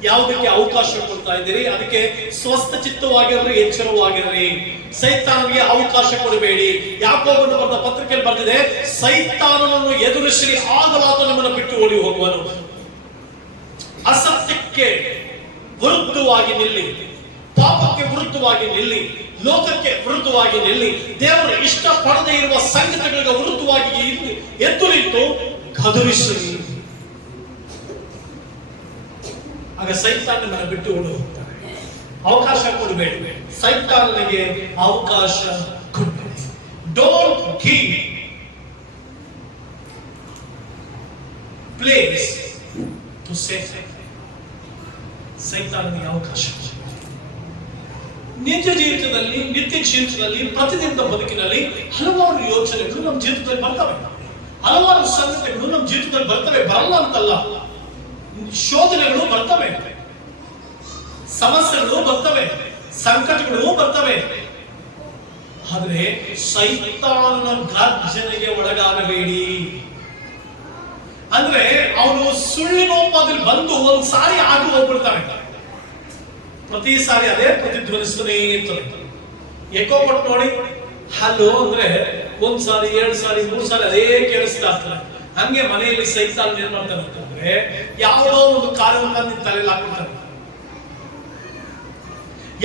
ಯಾವುದಕ್ಕೆ ಅವಕಾಶ ಕೊಡ್ತಾ ಇದ್ದೀರಿ? ಅದಕ್ಕೆ ಸ್ವಸ್ಥ ಚಿತ್ತವಾಗಿರ್ರಿ, ಎಚ್ಚರವಾಗಿರ್ರಿ. ಸೈತಾನನಿಗೆ ಅವಕಾಶ ಕೊಡಬೇಡಿ. ಯಾಕೋಬನು ಬರೆದ ಪತ್ರಿಕೆಯಲ್ಲಿ ಬರೆದಿದೆ, ಸೈತಾನನನ್ನು ಎದುರಿಸಿ ಆಗಲಾತ ನಮ್ಮನ್ನು ಬಿಟ್ಟು ಓಡಿ ಹೋಗುವನು. ಅಸತ್ಯಕ್ಕೆ ವಿರುದ್ಧವಾಗಿ ನಿಲ್ಲಿ, ಪಾಪಕ್ಕೆ ವಿರುದ್ಧವಾಗಿ ನಿಲ್ಲಿ, ಲೋಕಕ್ಕೆ ವಿರುದ್ಧವಾಗಿ ನಿಲ್ಲಿ, ದೇವರ ಇಷ್ಟ ಪಡದೇ ಇರುವ ಸಂಗತಿಗಳಿಗೆ ವಿರುದ್ಧವಾಗಿ ಎದ್ದು ನಿಂತು ಗದರಿಸಲಿ. ಆಗ ಸೈತಾನನ ಬಿಟ್ಟು ಓಡಿ ಹೋಗ್ತಾರೆ. ಅವಕಾಶ ಕೊಡಬೇಡಿ, ಸೈತಾನನಿಗೆ ಅವಕಾಶ ಕೊಡಬೇಡಿ. Don't give place to Satan. ಸೈತಾನನಿಗೆ ಅವಕಾಶ. ನಿಜ ಜೀವಿತದಲ್ಲಿ, ನಿತ್ಯ ಜೀವಿತದಲ್ಲಿ, ಪ್ರತಿದಿನದ ಬದುಕಿನಲ್ಲಿ ಹಲವಾರು ಯೋಚನೆಗಳು ನಮ್ಮ ಜೀವಿತದಲ್ಲಿ ಬರ್ತವೆ, ಹಲವಾರು ಸಂಗತಿಗಳು ನಮ್ಮ ಜೀವಿತದಲ್ಲಿ ಬರ್ತವೆ. ಬರಲ್ಲ ಅಂತಲ್ಲ, ಶೋಧನೆಗಳು ಬರ್ತವೆ, ಸಮಸ್ಯೆಗಳು ಬರ್ತವೆ, ಸಂಕಟಗಳು ಬರ್ತವೆ. ಆದ್ರೆ ಸೈತಾನನ ಗರ್ಜನೆಗೆ ಒಳಗಾಗಬೇಡಿ. ಅಂದ್ರೆ ಅವನು ಸುಳ್ಳಿನೋಪದಲ್ಲಿ ಬಂದು ಒಂದ್ ಸಾರಿ ಆಗಿ ಹೋಗ್ಬಿಡ್ತಾನೆ, ಪ್ರತಿ ಸಾರಿ ಅದೇ ಪ್ರತಿಧ್ವನಿಸ್ತಾನೆ ಇರ್ತದೆ. ಎಕೋ ಕೊಟ್ಟು ನೋಡಿ, ಹಲೋ ಅಂದ್ರೆ ಒಂದ್ ಸಾರಿ, ಎರಡ್ ಸಾರಿ, ಮೂರ್ ಸಾರಿ ಅದೇ ಕೇಳಿಸ್ತಾ ಇರ್ತಾರೆ. ಹಂಗೆ ಮನೆಯಲ್ಲಿ ಸೈತಾನ ಏನ್ ಮಾಡ್ತಾನೆ ಅಂತಂದ್ರೆ, ಯಾವುದೋ ಒಂದು ಕಾರ್ಯವನ್ನು ನಿನ್ ತಲೆಯಲ್ಲಿ ಹಾಕ್ಬಿಡ್ತಾನೆ,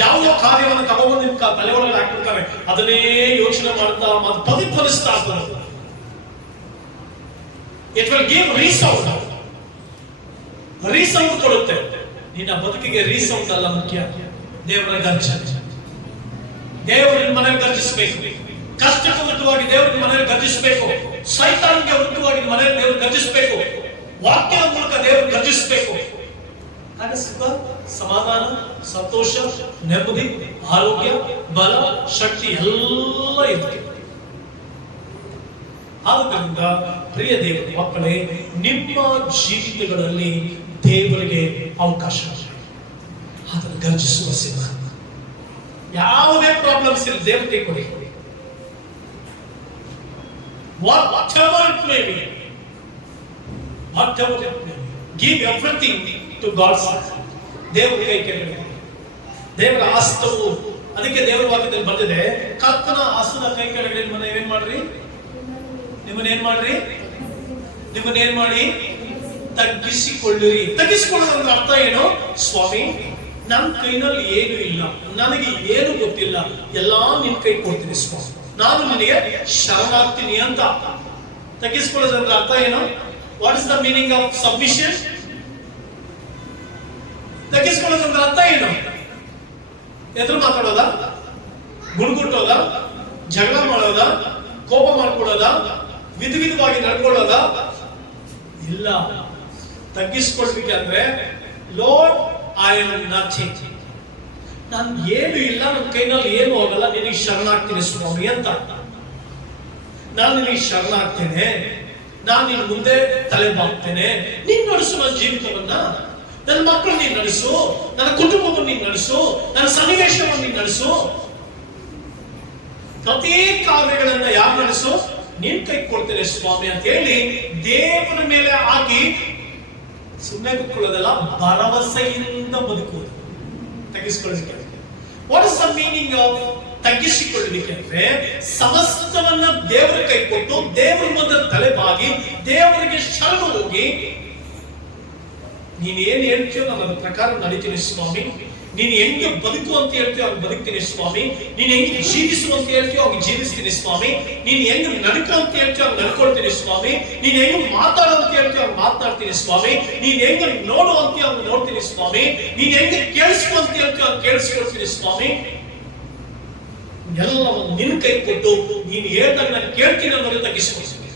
ಯಾವುದೋ ಕಾರ್ಯವನ್ನು ತಗೊಂಡು ನಿನ್ ತಲೆ ಒಳಗೆ ಹಾಕ್ಬಿಡ್ತಾರೆ. ಅದನ್ನೇ ಯೋಚನೆ ಮಾಡ್ತಾ ಪ್ರತಿಧ್ವನಿಸ್ತಾ ಇರ್ತಾರೆ. It will give resound, resound ಕೊಡುತ್ತೆ. ನಿನ್ನ ಬದುಕಿಗೆ ರೀಸೌಂಡ್ ಅಲ್ಲ ಮುಖ್ಯ, ದೇವರ ಗರ್ಜನೆ. ದೇವರ ಮನೆಯಲ್ಲಿ ಗರ್ಜಿಸಬೇಕು. ಕಷ್ಟಕ್ಕೆ ವಿರುದ್ಧವಾಗಿ ದೇವರ ಮನೆಯಲ್ಲಿ ಗರ್ಜಿಸಬೇಕು. ಸೈತಾನಿಗೆ ವಿರುದ್ಧವಾಗಿ ಮನೆಯಲ್ಲಿ ದೇವರು ಗರ್ಜಿಸಬೇಕು. ವಾಕ್ಯದ ಮೂಲಕ ದೇವರು ಗರ್ಜಿಸಬೇಕು. ಆಗ ಸುಖ, ಸಮಾಧಾನ, ಸಂತೋಷ, ನೆಮ್ಮದಿ, ಆರೋಗ್ಯ, ಬಲ, ಶಕ್ತಿ ಎಲ್ಲ ಇರುತ್ತೆ. ಆದ್ದರಿಂದ ಪ್ರಿಯ ದೇವರ ಮಕ್ಕಳೇ, ನಿಮ್ಮ ಜೀವಿತಗಳಲ್ಲಿ ದೇವರಿಗೆ ಅವಕಾಶ, ಅದನ್ನು ಗರ್ಜಿಸುವ ಸಿದ್ಧ. ಯಾವುದೇ ಪ್ರಾಬ್ಲಮ್ಸ್ ಇಲ್ಲ, ದೇವರಿಗೆ ಕೊಡಿ. Whatever it may be, whatever it may be, give everything to God's hand. ದೇವರ ಕೈ ಕೆಳಗೆ, ದೇವರ ಹಸ್ತವು. ಅದಕ್ಕೆ ದೇವರ ವಾಕ್ಯದಲ್ಲಿ ಬಂದಿದೆ, ಕರ್ತನ ಹಸ್ತದ ಕೈ ಕೆಳಗಡೆ ಏನ್ ಮಾಡ್ರಿ, ನಿಮ್ಮನ್ನೇನ್ ಮಾಡ್ರಿ, ನಿಮ್ಮನ್ನೇನ್ ಮಾಡಿ ತಗ್ಗಿಸಿಕೊಳ್ಳಿರಿ. ತಗ್ಗಿಸಿಕೊಳ್ಳೋದ್ರ ಅರ್ಥ ಏನು? ಸ್ವಾಮಿ, ನನ್ನ ಕೈನಲ್ಲಿ ಏನು ಇಲ್ಲ, ನನಗೆ ಏನು ಗೊತ್ತಿಲ್ಲ, ಎಲ್ಲಾ ನಿನ್ ಕೈ ಕೊಡ್ತೀನಿ ಸ್ವಾಮಿ, ನಾನು ನಿನಗೆ ಶರಣಾಗ್ತೀನಿ ಅಂತ. ತಗ್ಗಿಸಿಕೊಳ್ಳೋದ್ರ ಅರ್ಥ ಏನು? What is the meaning of submission? ತಗ್ಗಿಸಿಕೊಳ್ಳೋದ್ರ ಅರ್ಥ ಏನು? ಎದುರು ಮಾತಾಡೋದಾ, ಗುಣಗುಟ್ಟೋದಾ, ಜಗಳ ಮಾಡೋದಾ, ಕೋಪ ಮಾಡ್ಕೊಳ್ಳೋದಾ, ವಿಧವಾಗಿ ನಡ್ಕೊಳ್ಳೋದಾ? ಇಲ್ಲ. ತಗ್ಗಿಸ್ಕೊಳ್ಬೇಕಂದ್ರೆ, ಲಾರ್ಡ್ ಐ ಆಮ್ ನಥಿಂಗ್, ನಾನು ಏನು ಇಲ್ಲ, ನನ್ನ ಕೈನಲ್ಲಿ ಏನು ಹೋಗಲ್ಲ, ನಿನಗೆ ಶರಣಾಗ್ತೀನಿ ಸ್ವಾಮಿ ಅಂತ. ನಾನು ನಿನಗೆ ಶರಣಾಗ್ತೇನೆ, ನಾನು ನಿನ್ನ ಮುಂದೆ ತಲೆ ಬಾಗ್ತೇನೆ. ನೀನ್ ನಡೆಸು ನನ್ನ ಜೀವಿತವನ್ನ, ನನ್ನ ಮಕ್ಕಳು ನೀನ್ ನಡೆಸು, ನನ್ನ ಕುಟುಂಬವನ್ನು ನೀನ್ ನಡೆಸು, ನನ್ನ ಸನ್ನಿವೇಶವನ್ನು ನೀನ್ ನಡೆಸು. ಪ್ರತಿ ಕಾರ್ಯಗಳನ್ನ ಯಾರು ನಡೆಸು? ನಿನ್ ಕೈ ಕೊಡ್ತೇನೆ ಸ್ವಾಮಿ ಅಂತ ಹೇಳಿ ದೇವರ ಮೇಲೆ ಹಾಕಿ ಸುಮ್ಮನೆ ಕೂತ್ಕೊಳ್ಳೋದಲ್ಲ, ಭರವಸೆಯಿಂದ ಬದುಕುವುದು. ತಗ್ಗಿಸಿಕೊಳ್ಳಲಿಕ್ಕೆ what is the meaning of ತಗ್ಗಿಸಿಕೊಳ್ಳಲಿಕ್ಕೆ? ಸಮಸ್ತವನ್ನ ದೇವರ ಕೈ ಕೊಟ್ಟು, ದೇವರ ಮುಂದೆ ತಲೆ ಬಾಗಿ, ದೇವರಿಗೆ ಶರಣು ಹೋಗಿ, ನೀನ್ ಏನ್ ಹೇಳ್ತೀಯೋ ನಾನು ಅದ್ರ ಪ್ರಕಾರ ನಡೀತೀನಿ ಸ್ವಾಮಿ, ನೀನು ಹೆಂಗೆ ಬದುಕು ಅಂತ ಹೇಳ್ತೀಯೋ ಅವ್ನು ಬದುಕ್ತೀನಿ ಸ್ವಾಮಿ, ನೀನು ಹೆಂಗೆ ಜೀವಿಸು ಅಂತ ಹೇಳ್ತೀಯೋ ಅವ್ನು ಜೀವಿಸ್ತೀನಿ ಸ್ವಾಮಿ, ನೀನು ಹೆಂಗೆ ನಡ್ಕೊ ಅಂತ ಹೇಳ್ತೀಯೋ ಅವ್ನು ನಡ್ಕೊಳ್ತೀನಿ ಸ್ವಾಮಿ, ನೀನು ಹೆಂಗೆ ಮಾತಾಡೋ ಅಂತ ಹೇಳ್ತೀಯೋ ಅವ್ನು ಮಾತನಾಡ್ತೀನಿ ಸ್ವಾಮಿ, ನೀನು ಹೆಂಗೆ ನೋಡು ಅಂತೀಯೋ ಅವ್ನು ನೋಡ್ತೀನಿ ಸ್ವಾಮಿ, ನೀನು ಹೆಂಗೆ ಕೇಳಿಸ್ಕೊ ಅಂತ ಹೇಳ್ತೀಯೋ ಅವ್ನು ಕೇಳಿಸ್ಕೊಳ್ತೀನಿ ಸ್ವಾಮಿ. ಎಲ್ಲವನ್ನು ನಿನ್ನ ಕೈ ಕೊಟ್ಟು ನೀನು ಹೇಳ್ದಾಗ ನಾನು ಕೇಳ್ತೀನಿ ಅನ್ನೋದು ತಗ್ಗಿಸ್ಕೊಳ್ತೀನಿ.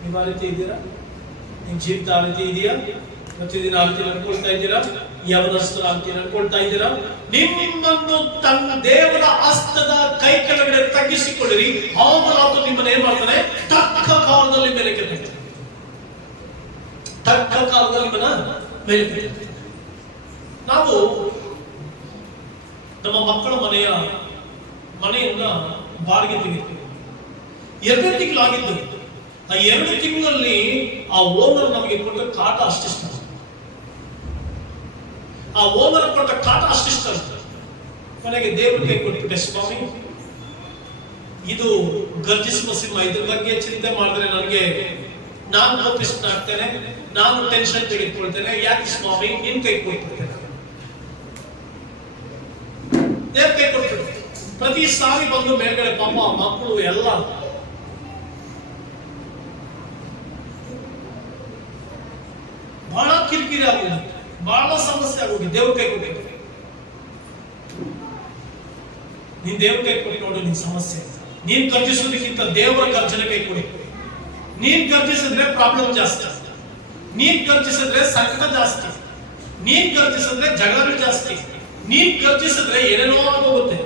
ನೀವು ಆ ರೀತಿ ಇದ್ದೀರಾ? ನಿಮ್ ಜೀವಿತ ಆ ರೀತಿ ಇದೆಯಾ? ಪ್ರತಿದಿನ ಆ ರೀತಿ ನಡ್ಕೊಳ್ತಾ ಇದ್ದೀರಾ? ಯವನಸ್ಥರ ಆ ರೀತಿ ನಡ್ಕೊಳ್ತಾ ಇದ್ದೀರಾ? ನಿಮ್ಮನ್ನು ತನ್ನ ದೇವರ ಹಸ್ತದ ಕೈ ಕೆಳಗಡೆ ತಗ್ಗಿಸಿಕೊಳ್ಳಿರಿ, ಆವಾಗ ಆತ ನಿಮ್ಮನ್ನು ಏನ್ ಮಾಡ್ತಾನೆ? ತಕ್ಕ ಕಾಲದಲ್ಲಿ ಮೇಲೆ ಕೆತ್ತಿರ್ತಾನೆ. ತಕ್ಕ ಕಾಲದಲ್ಲಿ ನಿಮ್ಮನ್ನ ಮೇಲೆ ಕೆತ್ತಿರ್ತಾನೆ. ನಾವು ನಮ್ಮ ಮಕ್ಕಳ ಮನೆಯನ್ನ ಬಾಡಿಗೆ ತೆಗಿತೀವಿ. 2 ತಿಂಗಳಾಗಿದ್ದು, ಆ 2 ತಿಂಗಳಲ್ಲಿ ಆ ಓನರ್ ನಮಗೆ ಕೊಟ್ಟ ಕಾಟ ಅಷ್ಟಿಷ್ಟ. ಆ ಓನರ್ ಕೊಟ್ಟ ಕಾಟ ಅಷ್ಟಿಷ್ಟ. ಕೊನೆಗೆ ದೇವರ ಕೈ ಕೊಟ್ಬಿಟ್ಟೆ, ಸ್ವಾಮಿ ಇದು ಗರ್ಜಿಸುವ ಸಿಂಹ, ಇದ್ರ ಬಗ್ಗೆ ಚಿಂತೆ ಮಾಡಿದ್ರೆ ನನಗೆ ನಾನು ಕೋಪಿಸ್ತಾಗ್ತೇನೆ, ನಾನು ಟೆನ್ಷನ್ ತೆಗೆದುಕೊಳ್ತೇನೆ. ಯಾಕೆ ಸ್ವಾಮಿ? ನಿನ್ ಕೈ ಕೊಟ್ಬಿಡ್ತೇನೆ. ದೇವ್ರ ಕೈ ಕೊಟ್ಬಿಡು. ಪ್ರತಿ ಸಾರಿ ಬಂದು ಮೇಲ್ಗಡೆ ಪಾಪ ಮಕ್ಕಳು ಎಲ್ಲ ಬಹಳ ಕಿರಿಕಿರಿ ಆಗಿದೆ, ಬಹಳ ಸಮಸ್ಯೆ ಆಗೋಗಿ. ದೇವ್ರ ಕೈ ಕೊಟ್ಟು ನೀನ್ ದೇವ್ರ ಕೈ ಕೊಟ್ಟು ನೋಡು, ನಿನ್ ಸಮಸ್ಯೆ. ನೀನ್ ಗರ್ಜಿಸೋದಕ್ಕಿಂತ ದೇವರ ಗರ್ಜನೆ ಕೈ ಕೊಡಿ. ನೀನ್ ಗರ್ಜಿಸಿದ್ರೆ ಪ್ರಾಬ್ಲಮ್ ಜಾಸ್ತಿ, ನೀನ್ ಗರ್ಜಿಸಿದ್ರೆ ಸಂಕಟ ಜಾಸ್ತಿ, ನೀನ್ ಗರ್ಜಿಸಿದ್ರೆ ಜಗಳಗಳು ಜಾಸ್ತಿ, ನೀನ್ ಗರ್ಜಿಸಿದ್ರೆ ಏನೇನೋ ಆಗೋಗುತ್ತೆ.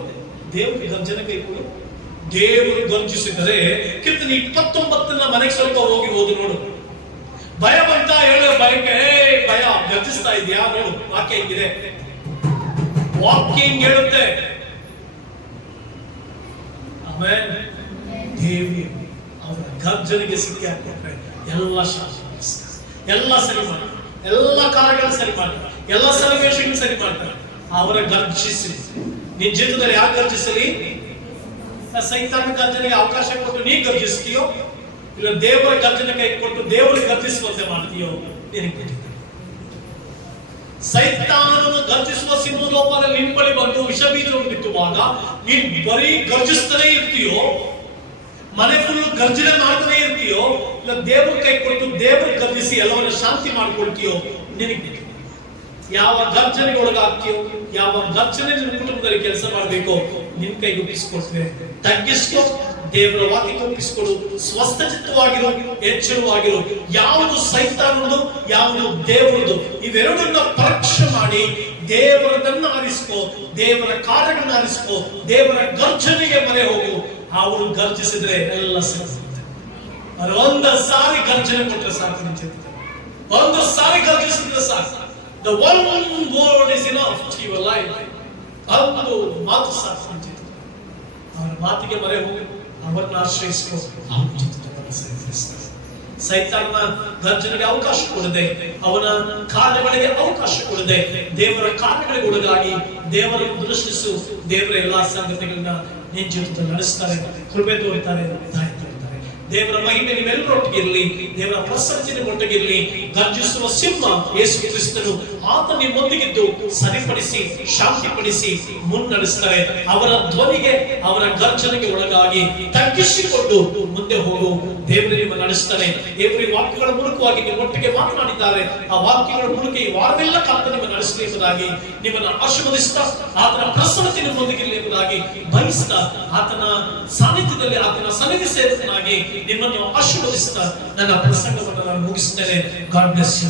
ದೇವ್ರ ಗರ್ಜನೆ ಕೈ ಕೊಡು. ದೇವರು ಗರ್ಜಿಸಿದರೆ ಕೀರ್ತನೆ 29 ಮನೆಗೆ ಸ್ವಲ್ಪ ಹೋಗಿ ಓದು ನೋಡು. ಭಯ ಬಂತ ಹೇಳೋ ಭಯಕ್ಕೆ, ಭಯ ಗರ್ಜಿಸ್ತಾ ಇದೆಯಾ ನೋಡು. ವಾಕ್ಯ ಹಿಂಗಿದೆ, ವಾಕ್ಯ ಹಿಂಗ್ ಹೇಳುತ್ತೆ. ಆಮೇಲೆ ದೇವಿ ಅವರ ಗರ್ಜನೆಗೆ ಸಿಕ್ಕಿ ಹಾಕ್ಬಿಟ್ರೆ ಎಲ್ಲ ಶಾಂತಿ, ಎಲ್ಲ ಸರಿ ಮಾಡ್ತಾರೆ, ಎಲ್ಲ ಕಾರ್ಯಗಳನ್ನು ಸರಿ ಮಾಡ್ತಾರೆ, ಎಲ್ಲ ಸನ್ನಿವೇಶಗಳನ್ನು ಸರಿ ಮಾಡ್ತಾರೆ. ಅವರ ಗರ್ಜಿಸಿ ನಿನ್ ಜೀವಿತದಲ್ಲಿ ಯಾಕೆ ಗರ್ಜಿಸಲಿ? ಸೈತಾನ ಗರ್ಜನೆಗೆ ಅವಕಾಶ ಕೊಟ್ಟು ನೀ ಗರ್ಜಿಸ್ತೀಯೋ, ಇಲ್ಲ ದೇವರ ಗರ್ಜನೆ ಕೈ ಕೊಟ್ಟು ದೇವರಿಗೆ ಗರ್ಜಿಸುವಂತೆ ಮಾಡ್ತೀಯೋ? ನಿನಗೆ ಸೈತಾನನನ್ನು ಗರ್ಜಿಸುವ ಸಿಂಹದೋಪದಲ್ಲಿ ನಿನ್ ಬಳಿ ಬಂದು ವಿಷ ಬೀಜವನ್ನು ಬಿತ್ತುವಾಗ ನೀನ್ ಬರೀ ಗರ್ಜಿಸ್ತಾನೆ ಇರ್ತೀಯೋ, ಮನೆ ಫುಲ್ ಗರ್ಜನೆ ಮಾಡ್ತಾನೆ ಇರ್ತೀಯೋ, ಇಲ್ಲ ದೇವರ ಕೈ ಕೊಟ್ಟು ದೇವರಿಗೆ ಗರ್ಜಿಸಿ ಎಲ್ಲವನ್ನ ಶಾಂತಿ ಮಾಡ್ಕೊಳ್ತೀಯೋ? ನಿನಗೆ ಯಾವ ಗರ್ಜನೆಗೆ ಒಳಗಾಗ್ತೀಯೋ, ಯಾವ ಗರ್ಜನೆ ನಿನ್ನ ಕುಟುಂಬದಲ್ಲಿ ಕೆಲಸ ಮಾಡಬೇಕೋ ನಿನ್ ಕೈಗೆ ಒಪ್ಪಿಸ್ಕೊಡ್ತೇವೆ. ತಗ್ಗಿಸ್ಕೊ, ದೇವರ ವಾಕ್ಯಕ್ಕೆ ಒಪ್ಪಿಸ್ಕೊಡು. ಸ್ವಸ್ಥ ಚಿತ್ತವಾಗಿರೋ, ಎಚ್ಚರವಾಗಿರೋ. ಯಾವುದು ಸೈತಾನದು, ಯಾವುದು ದೇವರದು, ಇವೆರಡನ್ನ ಪರೀಕ್ಷೆ ಮಾಡಿ ದೇವರದನ್ನ ಆರಿಸ್ಕೋ, ದೇವರ ಕಾರ್ಯಗಳನ್ನ ಆರಿಸ್ಕೋ, ದೇವರ ಗರ್ಜನೆಗೆ ಮರೆ ಹೋಗು. ಅವರು ಗರ್ಜಿಸಿದ್ರೆ ಎಲ್ಲ ಸಿಗುತ್ತೆ. ಒಂದು ಸಾರಿ ಗರ್ಜನೆ ಕೊಟ್ಟರೆ ಸಾಕು, ಒಂದು ಸಾರಿ ಗರ್ಜಿಸಿದ್ರೆ ಸಾಕು. The one word is enough to your life. ಒಂದು ಮಾತು ಸಾಕು. ಅವರ ಮಾತಿಗೆ ಮರೆ ಹೋಗಿ ಅವರನ್ನು ಆಶ್ರಯಿಸಿಕೊ. ಸೈತಾನನ ಗರ್ಜನೆಗೆ ಅವಕಾಶ ಕೊಡದೆ, ಅವನ ಕಾರ್ಯಗಳಿಗೆ ಅವಕಾಶ ಕೊಡದೆ, ದೇವರ ಕಾರ್ಯಗಳಿಗೆ ಒಳಗಾಗಿ ದೇವರನ್ನು ದೃಷ್ಟಿಸು. ದೇವರ ಎಲ್ಲಾ ಸಂಗತಿಗಳನ್ನ ನಿನ್ನ ಜೀವಿತದಲ್ಲಿ ನಡೆಸ್ತಾರೆ, ಕೃಪೆ ತೋರುತ್ತಾರೆ, ದಯ ತೋರುತ್ತಾರೆ. ದೇವರ ಮಹಿಮೆ ನಿಮ್ಮೆಲ್ಲರೊಟ್ಟಿಗೆ ಇರಲಿ, ದೇವರ ಪ್ರಸನ್ನತೆ ನಿಮ್ಮೊಟ್ಟಿಗಿರಲಿ. ಗರ್ಜಿಸುವ ಸಿಂಹ ಯೇಸು ಕ್ರಿಸ್ತನು ಆತ ನಿಮ್ಮೊಂದಿಗಿದ್ದು ಸರಿಪಡಿಸಿ ಶಾಂತಿಪಡಿಸಿ ಮುನ್ನಡೆಸ್ತಾರೆ. ಅವರ ಧ್ವನಿಗೆ, ಅವರ ಗರ್ಜನೆಗೆ ಒಳಗಾಗಿ ತಗ್ಗಿಸಿಕೊಂಡು ಮುಂದೆ ಹೋಗು. ದೇವರು ನಿಮ್ಮ ನಡೆಸ್ತಾನೆ. ದೇವರ ವಾಕ್ಯಗಳ ಮೂಲಕವಾಗಿ ನಿಮ್ಮೊಟ್ಟಿಗೆ ಮಾತನಾಡಿದ್ದಾರೆ. ಆ ವಾಕ್ಯಗಳ ಮೂಲಕ ಈ ವಾರವೆಲ್ಲ ಕಾಲ ನಿಮ್ಮ ನಡೆಸಲಿ ಎಂಬುದಾಗಿ ನಿಮ್ಮನ್ನು ಆಶೀರ್ವದಿಸ್ತಾ, ಆತನ ಪ್ರಸನ್ನತೆ ನಿಮ್ಮೊಂದಿಗಿರಲಿ ಎಂಬುದಾಗಿ ಬಯಸ್ತಾ, ಆತನ ಸಾನ್ನಿಧ್ಯದಲ್ಲಿ ಆತನ ಸನ್ನಿಧಿ ಸೇರಿದನಾಗಿ ನಿಮ್ಮನ್ನು ಆಶೀರ್ವದಿಸ್ತಾ ನನ್ನ ಪ್ರಸಂಗವನ್ನು ನಾನು ಮುಗಿಸ್ತೇನೆ. God bless you.